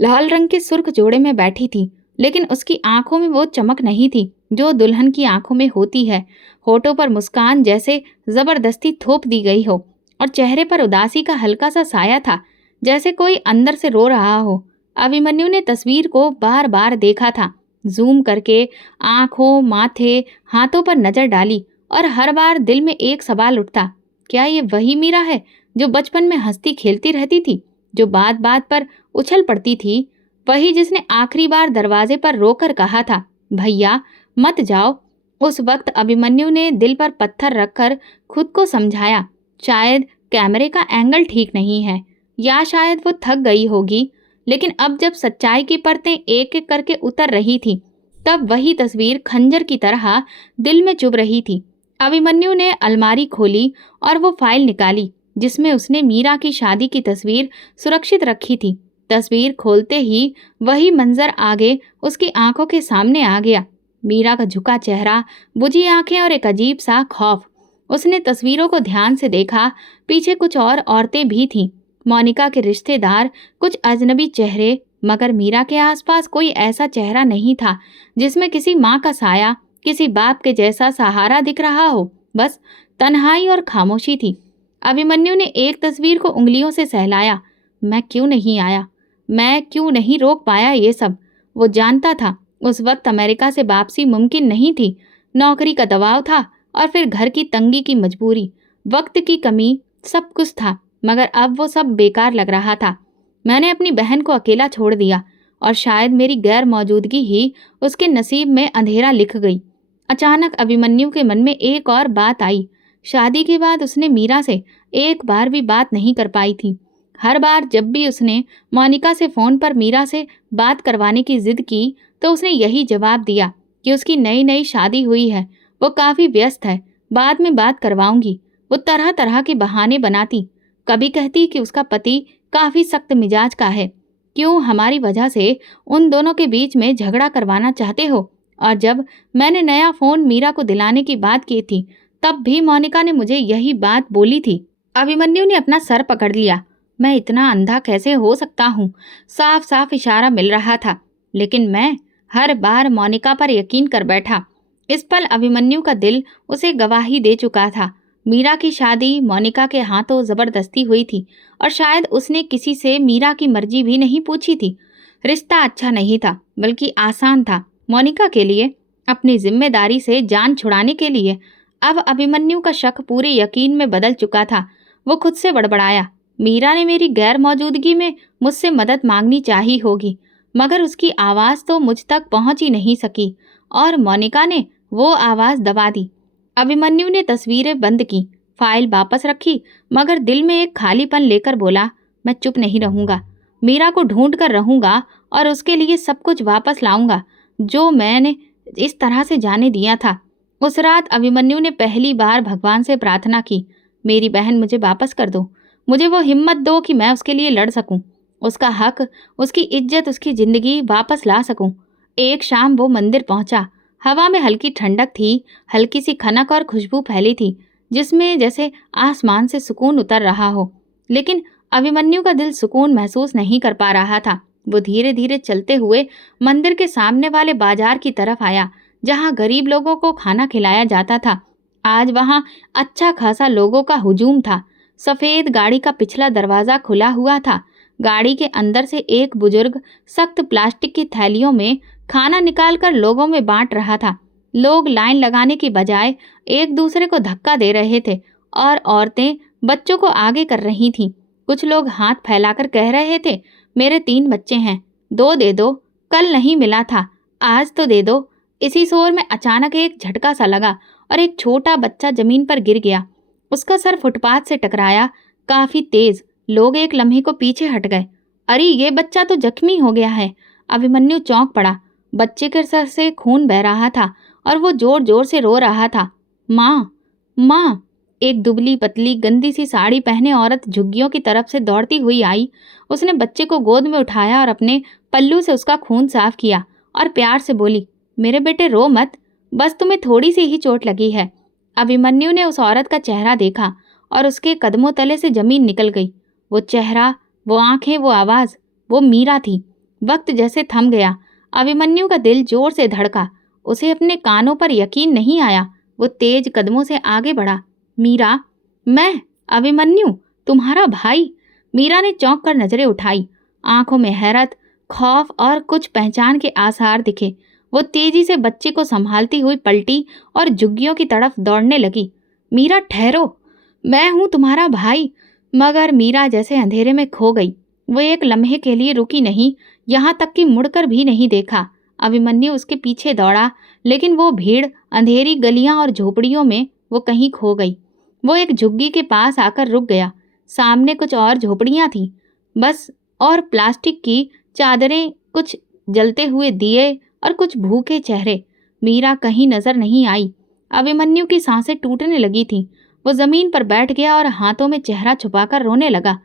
लाल रंग के सुर्ख जोड़े में बैठी थी, लेकिन उसकी आंखों में वो चमक नहीं थी जो दुल्हन की आंखों में होती है। होठों पर मुस्कान जैसे जबरदस्ती थोप दी गई हो, और चेहरे पर उदासी का हल्का सा साया था, जैसे कोई अंदर से रो रहा हो। अभिमन्यु ने तस्वीर को बार बार देखा था, जूम करके आंखों, माथे, हाथों पर नजर डाली, और हर बार दिल में एक सवाल उठता, क्या ये वही मीरा है जो बचपन में हंसती खेलती रहती थी, जो बात बात पर उछल पड़ती थी, वही जिसने आखिरी बार दरवाजे पर रोकर कहा था, भैया मत जाओ। उस वक्त अभिमन्यु ने दिल पर पत्थर रखकर खुद को समझाया, शायद कैमरे का एंगल ठीक नहीं है, या शायद वो थक गई होगी। लेकिन अब जब सच्चाई की परतें एक एक करके उतर रही थी, तब वही तस्वीर खंजर की तरह दिल में चुभ रही थी। अभिमन्यु ने अलमारी खोली और वो फाइल निकाली जिसमें उसने मीरा की शादी की तस्वीर सुरक्षित रखी थी। तस्वीर खोलते ही वही मंजर आगे उसकी आंखों के सामने आ गया। मीरा का झुका चेहरा, बुझी आंखें और एक अजीब सा खौफ। उसने तस्वीरों को ध्यान से देखा। पीछे कुछ और औरतें भी थीं, मोनिका के रिश्तेदार, कुछ अजनबी चेहरे, मगर मीरा के आसपास कोई ऐसा चेहरा नहीं था जिसमें किसी माँ का साया, किसी बाप के जैसा सहारा दिख रहा हो। बस तन्हाई और खामोशी थी। अभिमन्यु ने एक तस्वीर को उंगलियों से सहलाया। मैं क्यों नहीं आया? मैं क्यों नहीं रोक पाया ये सब? वो जानता था उस वक्त अमेरिका से वापसी मुमकिन नहीं थी। नौकरी का दबाव था और फिर घर की तंगी की मजबूरी, वक्त की कमी, सब कुछ था, मगर अब वो सब बेकार लग रहा था। मैंने अपनी बहन को अकेला छोड़ दिया और शायद मेरी गैर मौजूदगी ही उसके नसीब में अंधेरा लिख गई। अचानक अभिमन्यु के मन में एक और बात आई। शादी के बाद उसने मीरा से एक बार भी बात नहीं कर पाई थी। हर बार जब भी उसने मोनिका से फ़ोन पर मीरा से बात करवाने की जिद की तो उसने यही जवाब दिया कि उसकी नई नई शादी हुई है, वो काफ़ी व्यस्त है, बाद में बात करवाऊंगी। वो तरह तरह के बहाने बनाती। कभी कहती कि उसका पति काफ़ी सख्त मिजाज का है, क्यों हमारी वजह से उन दोनों के बीच में झगड़ा करवाना चाहते हो। और जब मैंने नया फ़ोन मीरा को दिलाने की बात की थी, तब भी मोनिका ने मुझे यही बात बोली थी। अभिमन्यु ने अपना सर पकड़ लिया। मैं इतना अंधा कैसे हो सकता हूँ? साफ साफ इशारा मिल रहा था, लेकिन मैं हर बार मोनिका पर यकीन कर बैठा। इस पल अभिमन्यु का दिल उसे गवाही दे चुका था। मीरा की शादी मोनिका के हाथों जबरदस्ती हुई थी, और शायद उसने किसी से मीरा की मर्जी भी नहीं पूछी थी। रिश्ता अच्छा नहीं था, बल्कि आसान था मोनिका के लिए, अपनी जिम्मेदारी से जान छुड़ाने के लिए। अब अभिमन्यु का शक पूरे यकीन में बदल चुका था। वो खुद से बड़बड़ाया, मीरा ने मेरी गैर मौजूदगी में मुझसे मदद मांगनी चाहिए होगी, मगर उसकी आवाज़ तो मुझ तक पहुंच ही नहीं सकी, और मोनिका ने वो आवाज़ दबा दी। अभिमन्यु ने तस्वीरें बंद की, फाइल वापस रखी, मगर दिल में एक खालीपन लेकर बोला, मैं चुप नहीं रहूंगा। मीरा को ढूंढ कर रहूंगा और उसके लिए सब कुछ वापस लाऊंगा जो मैंने इस तरह से जाने दिया था। उस रात अभिमन्यु ने पहली बार भगवान से प्रार्थना की, मेरी बहन मुझे वापस कर दो, मुझे वो हिम्मत दो कि मैं उसके लिए लड़ सकूं, उसका हक, उसकी इज्जत, उसकी जिंदगी वापस ला सकूं। एक शाम वो मंदिर पहुंचा। हवा में हल्की ठंडक थी, हल्की सी खनक और खुशबू फैली थी, जिसमें जैसे आसमान से सुकून उतर रहा हो। लेकिन अभिमन्यु का दिल सुकून महसूस नहीं कर पा रहा था। वो धीरे धीरे चलते हुए मंदिर के सामने वाले बाजार की तरफ आया, जहां गरीब लोगों को खाना खिलाया जाता था। आज वहां अच्छा खासा लोगों का हुजूम था। सफेद गाड़ी का पिछला दरवाजा खुला हुआ था। गाड़ी के अंदर से एक बुजुर्ग सख्त प्लास्टिक की थैलियों में खाना निकालकर लोगों में बांट रहा था। लोग लाइन लगाने की बजाय एक दूसरे को धक्का दे रहे थे, और औरतें बच्चों को आगे कर रही थीं। कुछ लोग हाथ फैलाकर कह रहे थे, मेरे 3 बच्चे हैं, 2 दे दो, कल नहीं मिला था, आज तो दे दो। इसी शोर में अचानक एक झटका सा लगा और एक छोटा बच्चा जमीन पर गिर गया। उसका सर फुटपाथ से टकराया, काफी तेज। लोग एक लम्हे को पीछे हट गए। अरे ये बच्चा तो जख्मी हो गया है। अभिमन्यु चौंक पड़ा। बच्चे के सर से खून बह रहा था और वो जोर जोर से रो रहा था, माँ, माँ। एक दुबली पतली गंदी सी साड़ी पहने औरत झुग्गियों की तरफ से दौड़ती हुई आई। उसने बच्चे को गोद में उठाया और अपने पल्लू से उसका खून साफ किया और प्यार से बोली, मेरे बेटे रो मत, बस तुम्हें थोड़ी सी ही चोट लगी है। अभिमन्यु ने उस औरत का चेहरा देखा और उसके कदमों तले से जमीन निकल गई। वो चेहरा, वो आंखें, वो आवाज, वो मीरा थी। वक्त जैसे थम गया। अभिमन्यु का दिल जोर से धड़का। उसे अपने कानों पर यकीन नहीं आया। वो तेज कदमों से आगे बढ़ा। मीरा, मैं अभिमन्यु, तुम्हारा भाई। मीरा ने चौंक कर नजरें उठाई। आंखों में हैरत, खौफ और कुछ पहचान के आसार दिखे। वो तेजी से बच्चे को संभालती हुई पलटी और झुग्गियों की तरफ दौड़ने लगी। मीरा, ठहरो, मैं हूं तुम्हारा भाई। मगर मीरा जैसे अंधेरे में खो गई। वो एक लम्हे के लिए रुकी नहीं, यहाँ तक कि मुड़कर भी नहीं देखा। अभिमन्यु उसके पीछे दौड़ा, लेकिन वो भीड़, अंधेरी गलियां और झोपड़ियों में वो कहीं खो गई। वो एक झुग्गी के पास आकर रुक गया। सामने कुछ और झोपड़ियां थीं, बस, और प्लास्टिक की चादरें, कुछ जलते हुए दिए और कुछ भूखे चेहरे। मीरा कहीं नजर नहीं आई। अभिमन्यु की सांसें टूटने लगी थीं। वो जमीन पर बैठ गया और हाथों में चेहरा छुपाकर रोने लगा।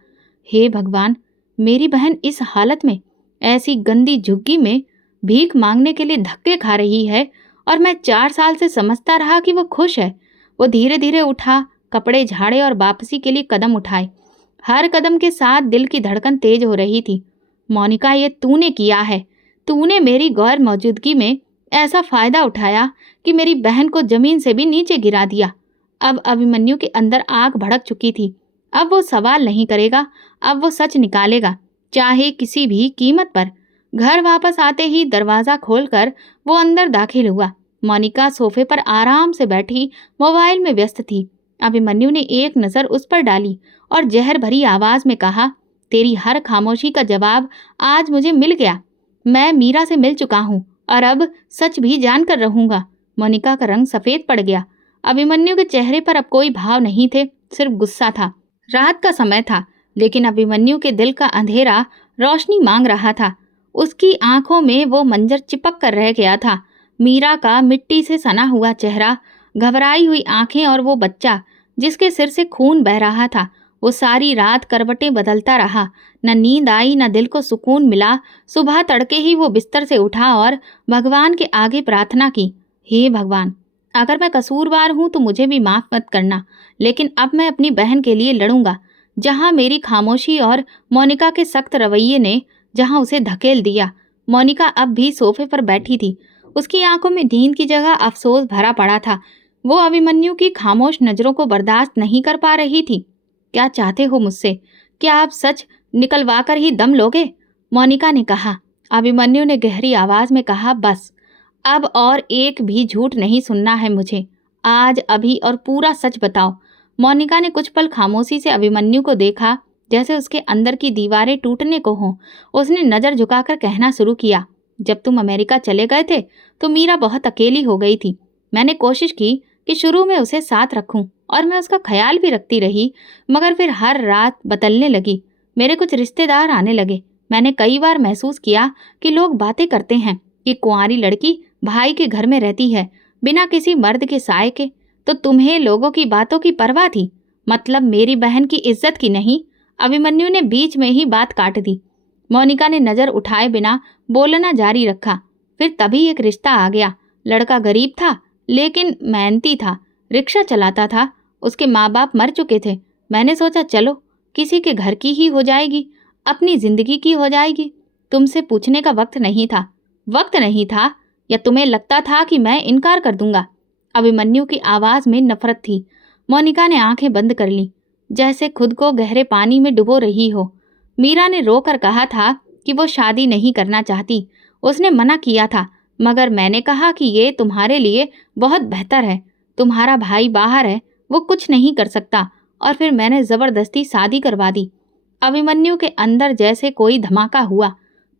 हे भगवान, मेरी बहन इस हालत में, ऐसी गंदी झुग्गी में भीख मांगने के लिए धक्के खा रही है, और मैं 4 साल से समझता रहा कि वो खुश है। वो धीरे धीरे उठा, कपड़े झाड़े और वापसी के लिए कदम उठाए। हर कदम के साथ दिल की धड़कन तेज हो रही थी। मोनिका, ये तूने किया है। तूने मेरी गैर मौजूदगी में ऐसा फायदा उठाया कि मेरी बहन को जमीन से भी नीचे गिरा दिया। अब अभिमन्यु के अंदर आग भड़क चुकी थी। अब वो सवाल नहीं करेगा, अब वो सच निकालेगा, चाहे किसी भी कीमत पर। घर वापस आते ही दरवाजा खोलकर वो अंदर दाखिल हुआ। मोनिका सोफे पर आराम से बैठी मोबाइल में व्यस्त थी। अभिमन्यु ने एक नज़र उस पर डाली और जहर भरी आवाज में कहा, तेरी हर खामोशी का जवाब आज मुझे मिल गया। मैं मीरा से मिल चुका हूँ और अब सच भी जानकर रहूंगा। मोनिका का रंग सफेद पड़ गया। अभिमन्यु के चेहरे पर अब कोई भाव नहीं थे, सिर्फ गुस्सा था। रात का समय था, लेकिन अभिमन्यु के दिल का अंधेरा रोशनी मांग रहा था। उसकी आंखों में वो मंजर चिपक कर रह गया था। मीरा का मिट्टी से सना हुआ चेहरा, घबराई हुई आंखें, और वो बच्चा जिसके सिर से खून बह रहा था। वो सारी रात करवटें बदलता रहा। न नींद आई, न दिल को सुकून मिला। सुबह तड़के ही वो बिस्तर से उठा और भगवान के आगे प्रार्थना की, हे भगवान, अगर मैं कसूरवार हूँ तो मुझे भी माफ़ मत करना, लेकिन अब मैं अपनी बहन के लिए लड़ूंगा। जहाँ मेरी खामोशी और मोनिका के सख्त रवैये ने जहाँ उसे धकेल दिया। मोनिका अब भी सोफे पर बैठी थी। उसकी आंखों में नींद की जगह अफसोस भरा पड़ा था। वो अभिमन्यु की खामोश नजरों को बर्दाश्त नहीं कर पा रही थी। क्या चाहते हो मुझसे? क्या आप सच निकलवा कर ही दम लोगे? मोनिका ने कहा। अभिमन्यु ने गहरी आवाज में कहा, बस अब और एक भी झूठ नहीं सुनना है मुझे। आज, अभी और पूरा सच बताओ। मोनिका ने कुछ पल खामोशी से अभिमन्यु को देखा, जैसे उसके अंदर की दीवारें टूटने को हों। उसने नजर झुकाकर कहना शुरू किया, जब तुम अमेरिका चले गए थे तो मीरा बहुत अकेली हो गई थी। मैंने कोशिश की कि शुरू में उसे साथ रखूं और मैं उसका ख्याल भी रखती रही, मगर फिर हर रात बदलने लगी। मेरे कुछ रिश्तेदार आने लगे। मैंने कई बार महसूस किया कि लोग बातें करते हैं कि कुंवारी लड़की भाई के घर में रहती है बिना किसी मर्द के साए के। तो तुम्हें लोगों की बातों की परवाह थी, मतलब मेरी बहन की इज्जत की नहीं। अभिमन्यु ने बीच में ही बात काट दी। मोनिका ने नजर उठाए बिना बोलना जारी रखा। फिर तभी एक रिश्ता आ गया। लड़का गरीब था लेकिन मेहनती था, रिक्शा चलाता था। उसके माँ बाप मर चुके थे। मैंने सोचा चलो किसी के घर की ही हो जाएगी, अपनी जिंदगी की हो जाएगी। तुमसे पूछने का वक्त नहीं था। वक्त नहीं था या तुम्हें लगता था कि मैं इनकार कर दूंगा? अभिमन्यु की आवाज में नफरत थी। मोनिका ने आंखें बंद कर ली, जैसे खुद को गहरे पानी में डुबो रही हो। मीरा ने रोकर कहा था कि वो शादी नहीं करना चाहती। उसने मना किया था, मगर मैंने कहा कि ये तुम्हारे लिए बहुत बेहतर है। तुम्हारा भाई बाहर है, वो कुछ नहीं कर सकता। और फिर मैंने जबरदस्ती शादी करवा दी। अभिमन्यु के अंदर जैसे कोई धमाका हुआ।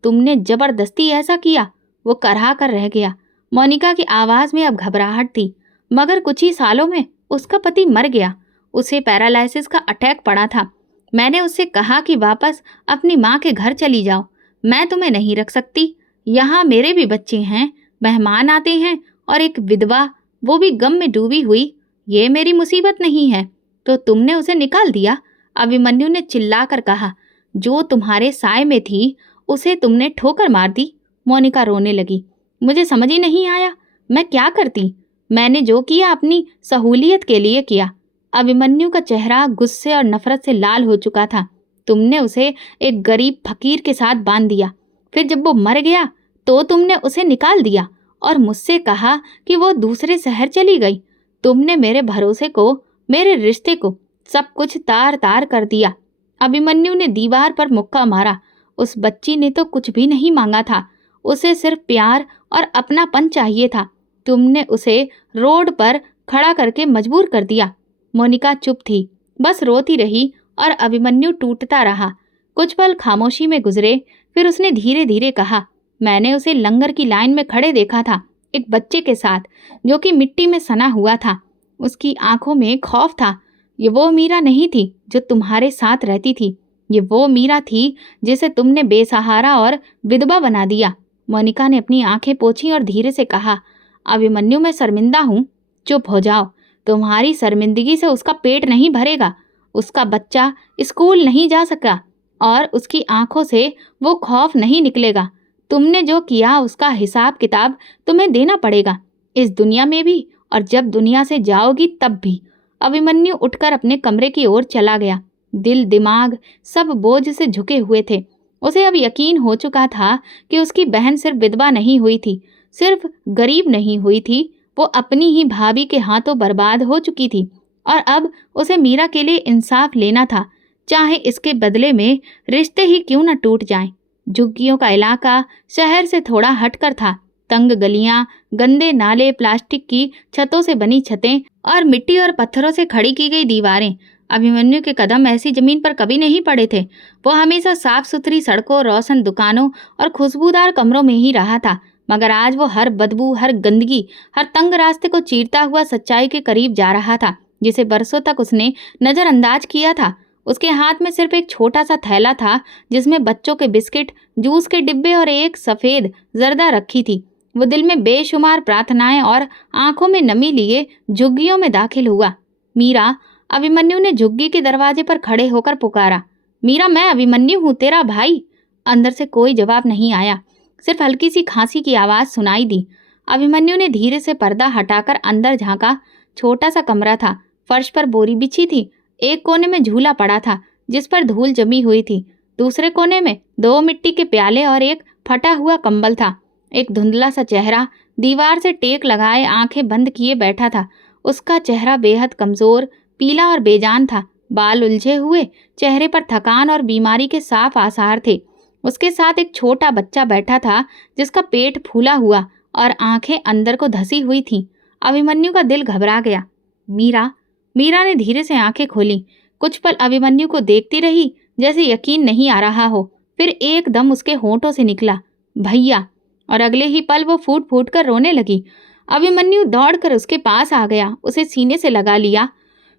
तुमने जबरदस्ती ऐसा किया? वो करहा कर रह गया। मोनिका की आवाज में अब घबराहट थी। मगर कुछ ही सालों में उसका पति मर गया। उसे पैरालिसिस का अटैक पड़ा था। मैंने उससे कहा कि वापस अपनी माँ के घर चली जाओ। मैं तुम्हें नहीं रख सकती। यहाँ मेरे भी बच्चे हैं, मेहमान आते हैं, और एक विधवा, वो भी गम में डूबी हुई। ये मेरी मुसीबत नहीं है। तो तुमने उसे निकाल दिया? अभिमन्यु ने चिल्लाकर कहा। जो तुम्हारे साय में थी उसे तुमने ठोकर मार दी। मोनिका रोने लगी। मुझे समझ ही नहीं आया, मैं क्या करती? मैंने जो किया अपनी सहूलियत के लिए किया। अभिमन्यु का चेहरा गुस्से और नफरत से लाल हो चुका था। तुमने उसे एक गरीब फकीर के साथ बांध दिया। फिर जब वो मर गया तो तुमने उसे निकाल दिया और मुझसे कहा कि वो दूसरे शहर चली गई। तुमने मेरे भरोसे को, मेरे रिश्ते को, सब कुछ तार तार कर दिया। अभिमन्यु ने दीवार पर मुक्का मारा। उस बच्ची ने तो कुछ भी नहीं मांगा था। उसे सिर्फ प्यार और अपनापन चाहिए था। तुमने उसे रोड पर खड़ा करके मजबूर कर दिया। मोनिका चुप थी, बस रोती रही और अभिमन्यु टूटता रहा। कुछ पल खामोशी में गुजरे, फिर उसने धीरे धीरे कहा, मैंने उसे लंगर की लाइन में खड़े देखा था, एक बच्चे के साथ जो कि मिट्टी में सना हुआ था। उसकी आंखों में खौफ था। ये वो मीरा नहीं थी जो तुम्हारे साथ रहती थी। ये वो मीरा थी जिसे तुमने बेसहारा और विधवा बना दिया। मोनिका ने अपनी आंखें पोंछी और धीरे से कहा, अभिमन्यु मैं शर्मिंदा हूँ। चुप हो जाओ। तुम्हारी शर्मिंदगी से उसका पेट नहीं भरेगा। उसका बच्चा स्कूल नहीं जा सका और उसकी आंखों से वो खौफ नहीं निकलेगा। तुमने जो किया उसका हिसाब किताब तुम्हें देना पड़ेगा, इस दुनिया में भी और जब दुनिया से जाओगी तब भी। अभिमन्यु उठकर अपने कमरे की ओर चला गया। दिल दिमाग सब बोझ से झुके हुए थे। उसे अब यकीन हो चुका था कि उसकी बहन सिर्फ विधवा नहीं हुई थी, सिर्फ गरीब नहीं हुई थी, वो अपनी ही भाभी के हाथों बर्बाद हो चुकी थी। और अब उसे मीरा के लिए इंसाफ लेना था, चाहे इसके बदले में रिश्ते ही क्यों न टूट जाएं। झुग्गियों का इलाका शहर से थोड़ा हटकर था। तंग गलियां, गंदे नाले, प्लास्टिक की छतों से बनी छतें और मिट्टी और पत्थरों से खड़ी की गई दीवारें। अभिमन्यु के कदम ऐसी जमीन पर कभी नहीं पड़े थे। वो हमेशा साफ सुथरी सड़कों, रोशन दुकानों और खुशबूदार कमरों में ही रहा था। मगर आज वो हर बदबू, हर गंदगी, हर तंग रास्ते को चीरता हुआ सच्चाई के करीब जा रहा था, जिसे बरसों तक उसने नजरअंदाज किया था। उसके हाथ में सिर्फ एक छोटा सा थैला था जिसमें बच्चों के बिस्किट, जूस के डिब्बे और एक सफ़ेद जर्दा रखी थी। वो दिल में बेशुमार प्रार्थनाएं और आंखों में नमी लिए झुग्गियों में दाखिल हुआ। मीरा! अभिमन्यु ने झुग्गी के दरवाजे पर खड़े होकर पुकारा। मीरा, मैं अभिमन्यु हूँ, तेरा भाई। अंदर से कोई जवाब नहीं आया, सिर्फ हल्की सी खांसी की आवाज़ सुनाई दी। अभिमन्यु ने धीरे से पर्दा हटाकर अंदर झांका। छोटा सा कमरा था। फर्श पर बोरी बिछी थी। एक कोने में झूला पड़ा था जिस पर धूल जमी हुई थी। दूसरे कोने में 2 मिट्टी के प्याले और एक फटा हुआ कंबल था। एक धुंधला सा चेहरा दीवार से टेक लगाए आंखें बंद किए बैठा था। उसका चेहरा बेहद कमजोर, पीला और बेजान था। बाल उलझे हुए, चेहरे पर थकान और बीमारी के साफ आसार थे। उसके साथ एक छोटा बच्चा बैठा था जिसका पेट फूला हुआ और आंखें अंदर को धसी हुई थीं। अभिमन्यु का दिल घबरा गया। मीरा, मीरा ने धीरे से आंखें खोली। कुछ पल अभिमन्यु को देखती रही, जैसे यकीन नहीं आ रहा हो। फिर एकदम उसके होंठों से निकला, भैया, और अगले ही पल वो फूट फूट कर रोने लगी। अभिमन्यु दौड़कर उसके पास आ गया, उसे सीने से लगा लिया।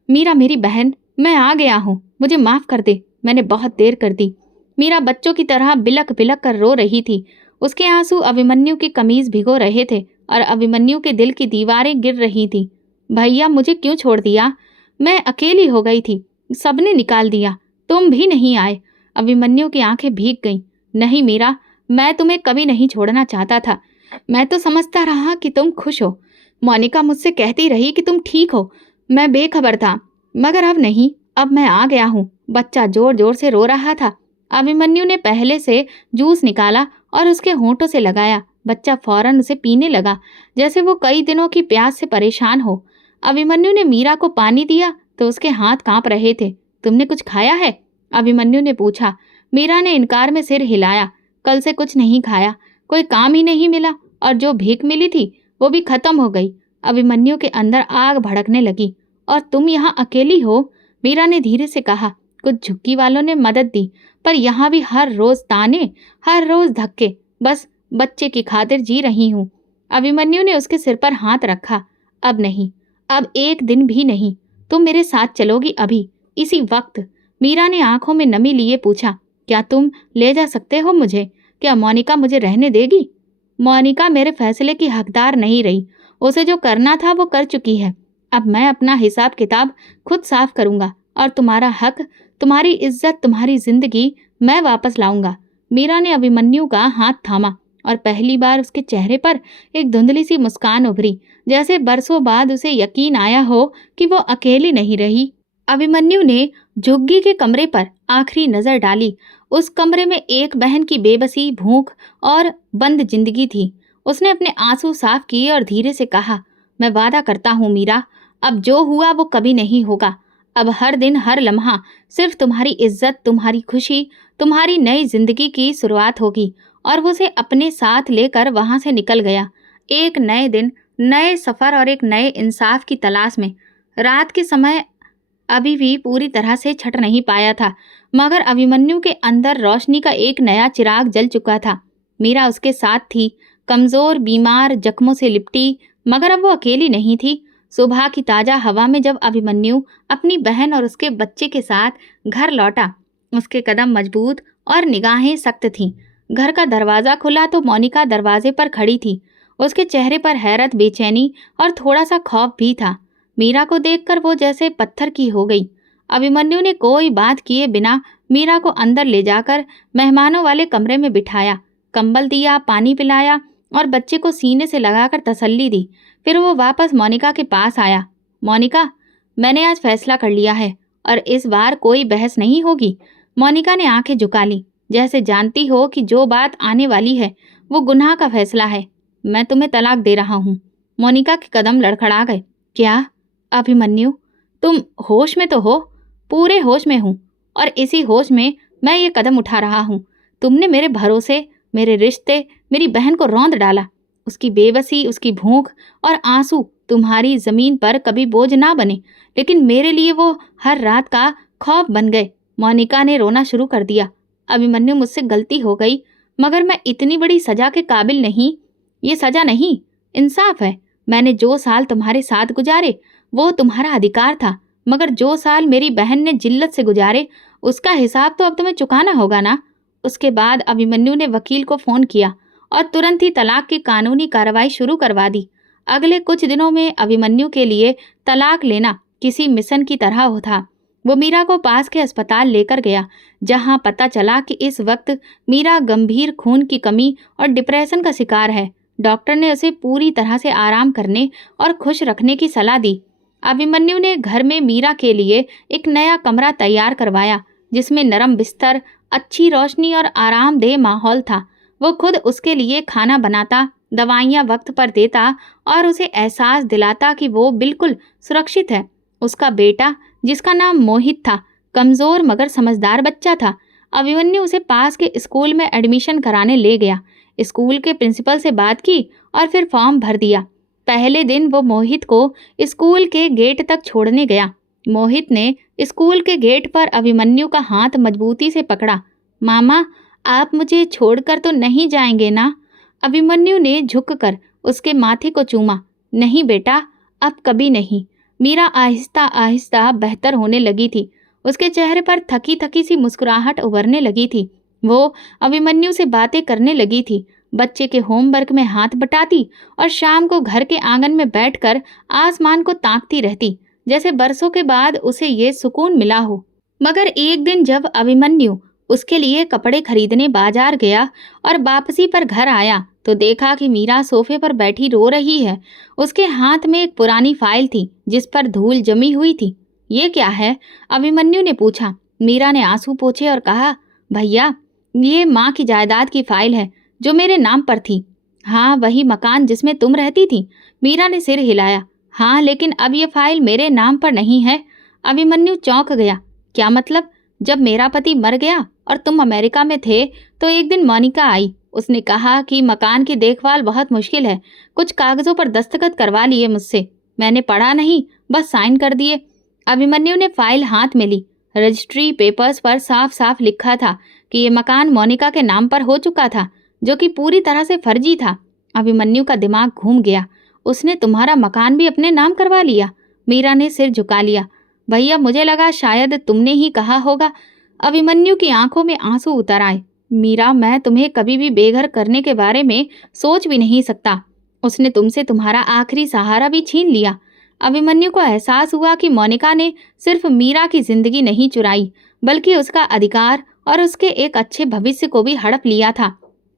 मीरा मेरी बहन, मैं आ गया हूँ, मुझे माफ कर दे, मैंने बहुत देर कर दी। मीरा बच्चों की तरह बिलक बिलक कर रो रही थी। उसके आंसू अभिमन्यु की कमीज भिगो रहे थे और अभिमन्यु के दिल की दीवारें गिर रही थी। भैया, मुझे क्यों छोड़ दिया? मैं अकेली हो गई थी, सबने निकाल दिया, तुम भी नहीं आए। अभिमन्यु की आंखें भीग गईं। नहीं मीरा, मैं तुम्हें कभी नहीं छोड़ना चाहता था। मैं तो समझता रहा कि तुम खुश हो। मोनिका मुझसे कहती रही कि तुम ठीक हो। मैं बेखबर था, मगर अब नहीं, अब मैं आ गया हूँ। बच्चा जोर जोर से रो रहा था। अभिमन्यु ने पहले से जूस निकाला और उसके होंठों से लगाया। बच्चा फौरन उसे पीने लगा, जैसे वो कई दिनों की प्यास से परेशान हो। अभिमन्यु ने मीरा को पानी दिया तो उसके हाथ कांप रहे थे। तुमने कुछ खाया है? अभिमन्यु ने पूछा। मीरा ने इनकार में सिर हिलाया। कल से कुछ नहीं खाया, कोई काम ही नहीं मिला और जो भीख मिली थी वो भी खत्म हो गई। अभिमन्यु के अंदर आग भड़कने लगी। और तुम यहाँ अकेली हो? मीरा ने धीरे से कहा। कुछ झुग्गी वालों ने मदद दी, पर यहाँ भी हर रोज ताने, हर रोज धक्के। बस बच्चे की खातिर जी रही हूँ। अभिमन्यु ने उसके सिर पर हाथ रखा। अब नहीं, अब एक दिन भी नहीं। तुम मेरे साथ चलोगी अभी, इसी वक्त? मीरा ने आंखों में नमी लिए पूछा। क्या तुम ले जा सकते हो मुझे? क्या मोनिका मुझे रहने देगी? मोनिका मेरे फैसले की हकदार नहीं रही। उसे जो करना था वो कर चुकी है। अब मैं अपना हिसाब किताब खुद साफ करूंगा और तुम्हारा हक, तुम्हारी इज्जत, तुम्हारी जिंदगी मैं वापस लाऊंगा। मीरा ने अभिमन्यु का हाथ थामा और पहली बार उसके चेहरे पर एक धुंधली सी मुस्कान उभरी, जैसे बरसों बाद उसे यकीन आया हो कि वो अकेली नहीं रही। अभिमन्यु ने झुग्गी के कमरे पर आखिरी नजर डाली। उस कमरे में एक बहन की बेबसी, भूख और बंद जिंदगी थी। उसने अपने आंसू साफ किए और धीरे से कहा, मैं वादा करता हूँ मीरा, अब जो हुआ वो कभी नहीं होगा। अब हर दिन, हर लम्हा सिर्फ तुम्हारी इज्जत, तुम्हारी खुशी, तुम्हारी नई जिंदगी की शुरुआत होगी। और वो उसे अपने साथ लेकर वहां से निकल गया, एक नए दिन, नए सफर और एक नए इंसाफ की तलाश में। रात के समय अभी भी पूरी तरह से छट नहीं पाया था, मगर अभिमन्यु के अंदर रोशनी का एक नया चिराग जल चुका था। मीरा उसके साथ थी, कमजोर, बीमार, जख्मों से लिपटी, मगर अब वो अकेली नहीं थी। सुबह की ताजा हवा में जब अभिमन्यु अपनी बहन और उसके बच्चे के साथ घर लौटा, उसके कदम मजबूत और निगाहें सख्त थीं। घर का दरवाजा खुला तो मोनिका दरवाजे पर खड़ी थी। उसके चेहरे पर हैरत, बेचैनी और थोड़ा सा खौफ भी था। मीरा को देखकर वो जैसे पत्थर की हो गई। अभिमन्यु ने कोई बात किए बिना मीरा को अंदर ले जाकर मेहमानों वाले कमरे में बिठाया, कंबल दिया, पानी पिलाया और बच्चे को सीने से लगाकर तसल्ली दी। फिर वो वापस मोनिका के पास आया। मोनिका, मैंने आज फैसला कर लिया है और इस बार कोई बहस नहीं होगी। मोनिका ने आंखें झुका ली, जैसे जानती हो कि जो बात आने वाली है वो गुनाह का फैसला है। मैं तुम्हें तलाक दे रहा हूँ। मोनिका के कदम लड़खड़ा गए। क्या? अभिमन्यु, तुम होश में तो हो? पूरे होश में हूँ और इसी होश में मैं ये कदम उठा रहा हूँ। तुमने मेरे भरोसे, मेरे रिश्ते, मेरी बहन को रौंद डाला। उसकी बेबसी, उसकी भूख और आंसू तुम्हारी जमीन पर कभी बोझ ना बने, लेकिन मेरे लिए वो हर रात का खौफ बन गए। मोनिका ने रोना शुरू कर दिया। अभिमन्यु, मुझसे गलती हो गई, मगर मैं इतनी बड़ी सजा के काबिल नहीं। ये सजा नहीं, इंसाफ है। मैंने जो साल तुम्हारे साथ गुजारे वो तुम्हारा अधिकार था, मगर जो साल मेरी बहन ने जिल्लत से गुजारे उसका हिसाब तो अब तुम्हें चुकाना होगा ना। उसके बाद अभिमन्यु ने वकील को फोन किया और तुरंत ही तलाक की कानूनी कार्रवाई शुरू करवा दी। अगले कुछ दिनों में अभिमन्यु के लिए तलाक लेना किसी मिशन की तरह था। वो मीरा को पास के अस्पताल लेकर गया, जहां पता चला कि इस वक्त मीरा गंभीर खून की कमी और डिप्रेशन का शिकार है। डॉक्टर ने उसे पूरी तरह से आराम करने और खुश रखने की सलाह दी। अभिमन्यु ने घर में मीरा के लिए एक नया कमरा तैयार करवाया, जिसमें नरम बिस्तर, अच्छी रोशनी और आरामदेह माहौल था। वो खुद उसके लिए खाना बनाता, दवाइयाँ वक्त पर देता और उसे एहसास दिलाता कि वो बिल्कुल सुरक्षित है। उसका बेटा, जिसका नाम मोहित था, कमज़ोर मगर समझदार बच्चा था, अभिमन्यु उसे पास के स्कूल में एडमिशन कराने ले गया। स्कूल के प्रिंसिपल से बात की और फिर फॉर्म भर दिया। पहले दिन वो मोहित को स्कूल के गेट तक छोड़ने गया। मोहित ने स्कूल के गेट पर अभिमन्यु का हाथ मजबूती से पकड़ा। मामा, आप मुझे छोड़कर तो नहीं जाएंगे ना? अभिमन्यु ने झुककर उसके माथे को चूमा। नहीं बेटा, अब कभी नहीं। मीरा आहिस्ता आहिस्ता बेहतर होने लगी थी। उसके चेहरे पर थकी थकी सी मुस्कुराहट उभरने लगी थी। वो अभिमन्यु से बातें करने लगी थी। बच्चे के होमवर्क में हाथ बटाती और शाम को घर के आंगन में बैठकर आसमान को ताकती रहती, जैसे बरसों के बाद उसे ये सुकून मिला हो। मगर एक दिन जब अभिमन्यु उसके लिए कपड़े खरीदने बाजार गया और वापसी पर घर आया तो देखा कि मीरा सोफे पर बैठी रो रही है। उसके हाथ में एक पुरानी फाइल थी जिस पर धूल जमी हुई थी। ये क्या है? अभिमन्यु ने पूछा। मीरा ने आंसू पोंछे और कहा, भैया, ये माँ की जायदाद की फाइल है जो मेरे नाम पर थी। हाँ, वही मकान जिसमें तुम रहती थी। मीरा ने सिर हिलाया। हाँ, लेकिन अब ये फाइल मेरे नाम पर नहीं है। अभिमन्यु चौंक गया। क्या मतलब? जब मेरा पति मर गया और तुम अमेरिका में थे तो एक दिन मोनिका आई। उसने कहा कि मकान की देखभाल बहुत मुश्किल है। कुछ कागजों पर दस्तखत करवा लिए मुझसे। मैंने पढ़ा नहीं, बस साइन कर दिए। अभिमन्यु ने फाइल हाथ में ली। रजिस्ट्री पेपर्स पर साफ साफ लिखा था कि ये मकान मोनिका के नाम पर हो चुका था, जो कि पूरी तरह से फर्जी था। अभिमन्यु का दिमाग घूम गया। उसने तुम्हारा मकान भी अपने नाम करवा लिया? मीरा ने सिर झुका लिया। भैया, मुझे लगा शायद तुमने ही कहा होगा। अभिमन्यु की आंखों में आंसू उतर आए। मीरा, मैं तुम्हें कभी भी बेघर करने के बारे में सोच भी नहीं सकता। उसने तुमसे तुम्हारा आखिरी सहारा भी छीन लिया। अभिमन्यु को एहसास हुआ कि मोनिका ने सिर्फ मीरा की जिंदगी नहीं चुराई, बल्कि उसका अधिकार और उसके एक अच्छे भविष्य को भी हड़प लिया था।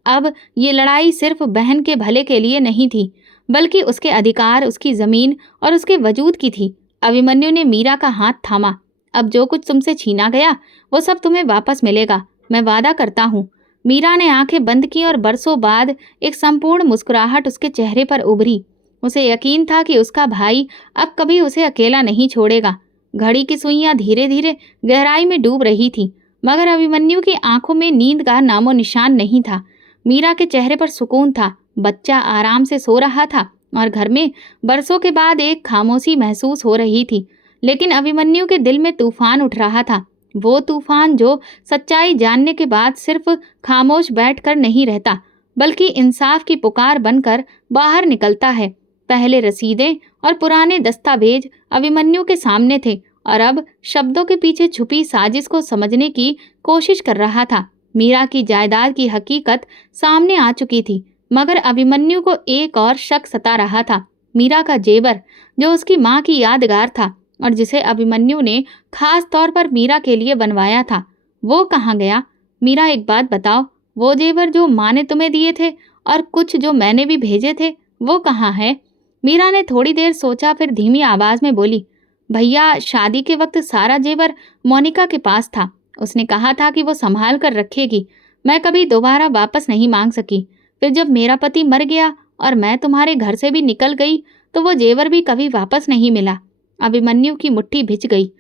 अब ये लड़ाई सिर्फ बहन के भले के लिए नहीं थी, बल्कि उसके अधिकार, उसकी जमीन और उसके वजूद की थी। अभिमन्यु ने मीरा का हाथ थामा। अब जो कुछ तुमसे छीना गया वो सब तुम्हें वापस मिलेगा, मैं वादा करता हूँ। मीरा ने आंखें बंद की और बरसों बाद एक संपूर्ण मुस्कुराहट उसके चेहरे पर उभरी। उसे यकीन था कि उसका भाई अब कभी उसे अकेला नहीं छोड़ेगा। घड़ी की सुइयां धीरे धीरे गहराई में डूब रही थी, मगर अभिमन्यु की आंखों में नींद का नामो निशान नहीं था। मीरा के चेहरे पर सुकून था। बच्चा आराम से सो रहा था और घर में बरसों के बाद एक खामोशी महसूस हो रही थी। लेकिन अभिमन्यु के दिल में तूफान उठ रहा था। वो तूफान जो सच्चाई जानने के बाद सिर्फ खामोश बैठकर नहीं रहता, बल्कि इंसाफ की पुकार बनकर बाहर निकलता है। पहले रसीदें और पुराने दस्तावेज अभिमन्यु के सामने थे और अब शब्दों के पीछे छुपी साजिश को समझने की कोशिश कर रहा था। मीरा की जायदाद की हकीकत सामने आ चुकी थी, मगर अभिमन्यु को एक और शक सता रहा था। मीरा का जेवर, जो उसकी माँ की यादगार था और जिसे अभिमन्यु ने खास तौर पर मीरा के लिए बनवाया था, वो कहाँ गया? मीरा, एक बात बताओ, वो जेवर जो माँ ने तुम्हें दिए थे और कुछ जो मैंने भी भेजे थे, वो कहाँ है? मीरा ने थोड़ी देर सोचा, फिर धीमी आवाज में बोली, भैया, शादी के वक्त सारा जेवर मोनिका के पास था। उसने कहा था कि वो संभाल कर रखेगी। मैं कभी दोबारा वापस नहीं मांग सकी। फिर जब मेरा पति मर गया और मैं तुम्हारे घर से भी निकल गई तो वो जेवर भी कभी वापस नहीं मिला। अभिमन्यु की मुट्ठी भिज गई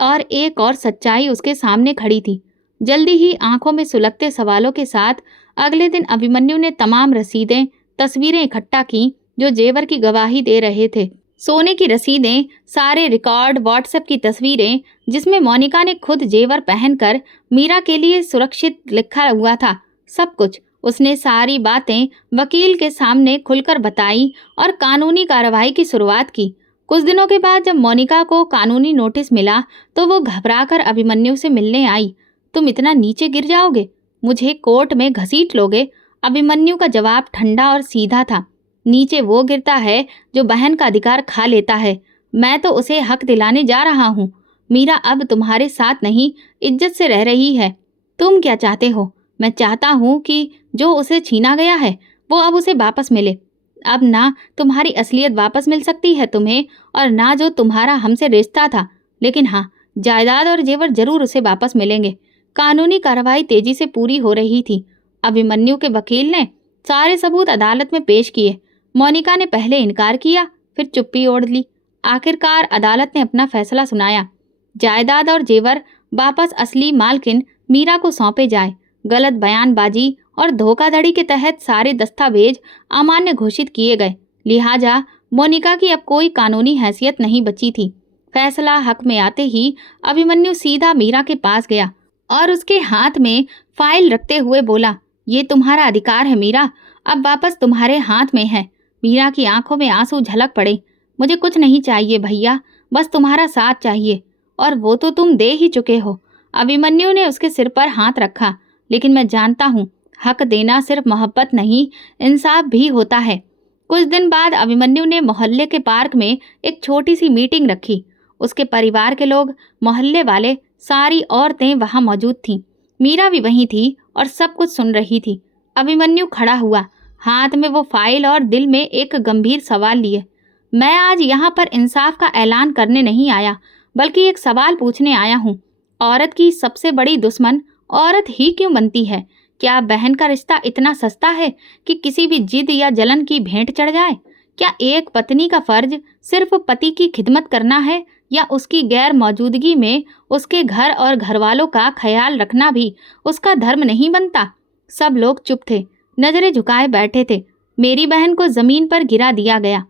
और एक और सच्चाई उसके सामने खड़ी थी। जल्दी ही आंखों में सुलगते सवालों के साथ अगले दिन अभिमन्यु ने तमाम रसीदें, तस्वीरें इकट्ठा की जो जेवर की गवाही दे रहे थे। सोने की रसीदें, सारे रिकॉर्ड, व्हाट्सएप की तस्वीरें जिसमें मोनिका ने खुद जेवर पहनकर मीरा के लिए सुरक्षित लिखा हुआ था। सब कुछ उसने सारी बातें वकील के सामने खुलकर बताई और कानूनी कार्रवाई की शुरुआत की। कुछ दिनों के बाद जब मोनिका को कानूनी नोटिस मिला तो वो घबराकर अभिमन्यु से मिलने आई। तुम इतना नीचे गिर जाओगे? मुझे कोर्ट में घसीट लोगे? अभिमन्यु का जवाब ठंडा और सीधा था। नीचे वो गिरता है जो बहन का अधिकार खा लेता है। मैं तो उसे हक दिलाने जा रहा हूँ। मीरा अब तुम्हारे साथ नहीं, इज्जत से रह रही है। तुम क्या चाहते हो? मैं चाहता हूँ कि जो उसे छीना गया है वो अब उसे वापस मिले। अब ना तुम्हारी असलियत वापस मिल सकती है तुम्हें, और ना जो तुम्हारा हमसे रिश्ता था, लेकिन हाँ, जायदाद और जेवर जरूर उसे वापस मिलेंगे। कानूनी कार्रवाई तेजी से पूरी हो रही थी। अभिमन्यु के वकील ने सारे सबूत अदालत में पेश किए। मोनिका ने पहले इनकार किया, फिर चुप्पी ओढ़ ली। आखिरकार अदालत ने अपना फैसला सुनाया। जायदाद और जेवर वापस असली मालकिन मीरा को सौंपे जाए। गलत बयानबाजी और धोखाधड़ी के तहत सारे दस्तावेज अमान्य घोषित किए गए। लिहाजा मोनिका की अब कोई कानूनी हैसियत नहीं बची थी। फैसला हक में आते ही अभिमन्यु सीधा मीरा के पास गया और उसके हाथ में फाइल रखते हुए बोला, ये तुम्हारा अधिकार है मीरा, अब वापस तुम्हारे हाथ में है। मीरा की आंखों में आंसू झलक पड़े। मुझे कुछ नहीं चाहिए भैया, बस तुम्हारा साथ चाहिए, और वो तो तुम दे ही चुके हो। अभिमन्यु ने उसके सिर पर हाथ रखा। लेकिन मैं जानता हूँ, हक देना सिर्फ मोहब्बत नहीं, इंसाफ भी होता है। कुछ दिन बाद अभिमन्यु ने मोहल्ले के पार्क में एक छोटी सी मीटिंग रखी। उसके परिवार के लोग, मोहल्ले वाले, सारी औरतें वहां मौजूद थीं। मीरा भी वहीं थी और सब कुछ सुन रही थी। अभिमन्यु खड़ा हुआ, हाथ में वो फाइल और दिल में एक गंभीर सवाल लिए। मैं आज यहाँ पर इंसाफ का ऐलान करने नहीं आया, बल्कि एक सवाल पूछने आया हूँ। औरत की सबसे बड़ी दुश्मन औरत ही क्यों बनती है? क्या बहन का रिश्ता इतना सस्ता है कि किसी भी जिद या जलन की भेंट चढ़ जाए? क्या एक पत्नी का फर्ज सिर्फ पति की खिदमत करना है, या उसकी गैर मौजूदगी में उसके घर और घरवालों का ख्याल रखना भी उसका धर्म नहीं बनता? सब लोग चुप थे, नजरें झुकाए बैठे थे। मेरी बहन को जमीन पर गिरा दिया गया,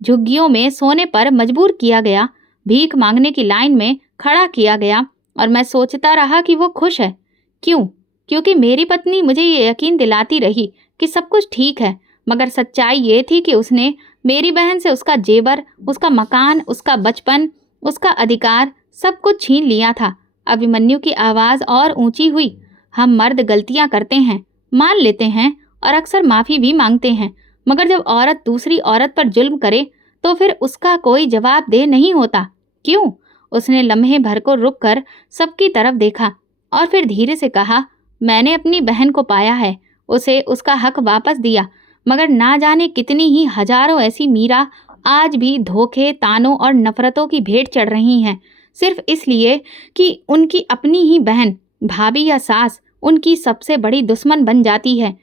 झुग्गियों में सोने पर मजबूर किया गया, भीख मांगने की लाइन में खड़ा किया गया, और मैं सोचता रहा कि वो खुश है। क्यों? क्योंकि मेरी पत्नी मुझे ये यकीन दिलाती रही कि सब कुछ ठीक है, मगर सच्चाई ये थी कि उसने मेरी बहन से उसका जेवर, उसका मकान, उसका बचपन, उसका अधिकार, सब कुछ छीन लिया था। अभिमन्यु की आवाज़ और ऊंची हुई। हम मर्द गलतियां करते हैं, मान लेते हैं और अक्सर माफ़ी भी मांगते हैं, मगर जब औरत दूसरी औरत पर जुल्म करे तो फिर उसका कोई जवाबदेह नहीं होता। क्यों? उसने लम्हे भर को रुककर सबकी तरफ देखा और फिर धीरे से कहा, मैंने अपनी बहन को पाया है, उसे उसका हक वापस दिया, मगर ना जाने कितनी ही हजारों ऐसी मीरा आज भी धोखे, तानों और नफरतों की भेंट चढ़ रही हैं, सिर्फ इसलिए कि उनकी अपनी ही बहन, भाभी या सास उनकी सबसे बड़ी दुश्मन बन जाती है।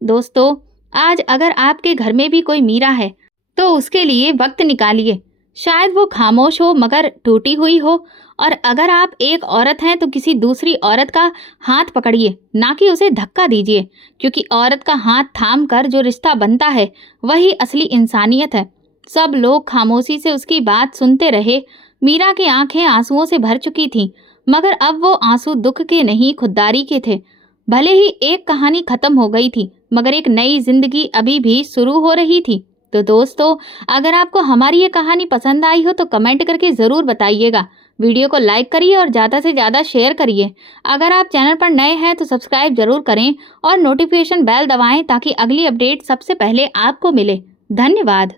दोस्तों, आज अगर आपके घर में भी कोई मीरा है तो उसके लिए वक्त निकालिए। शायद वो खामोश हो मगर टूटी हुई हो, और अगर आप एक औरत हैं तो किसी दूसरी औरत का हाथ पकड़िए, ना कि उसे धक्का दीजिए, क्योंकि औरत का हाथ थाम कर जो रिश्ता बनता है वही असली इंसानियत है। सब लोग खामोशी से उसकी बात सुनते रहे। मीरा की आंखें आंसुओं से भर चुकी थीं, मगर अब वो आंसू दुख के नहीं, खुददारी के थे। भले ही एक कहानी खत्म हो गई थी, मगर एक नई जिंदगी अभी भी शुरू हो रही थी। तो दोस्तों, अगर आपको हमारी ये कहानी पसंद आई हो तो कमेंट करके ज़रूर बताइएगा। वीडियो को लाइक करिए और ज़्यादा से ज़्यादा शेयर करिए। अगर आप चैनल पर नए हैं तो सब्सक्राइब जरूर करें और नोटिफिकेशन बेल दबाएं ताकि अगली अपडेट सबसे पहले आपको मिले। धन्यवाद।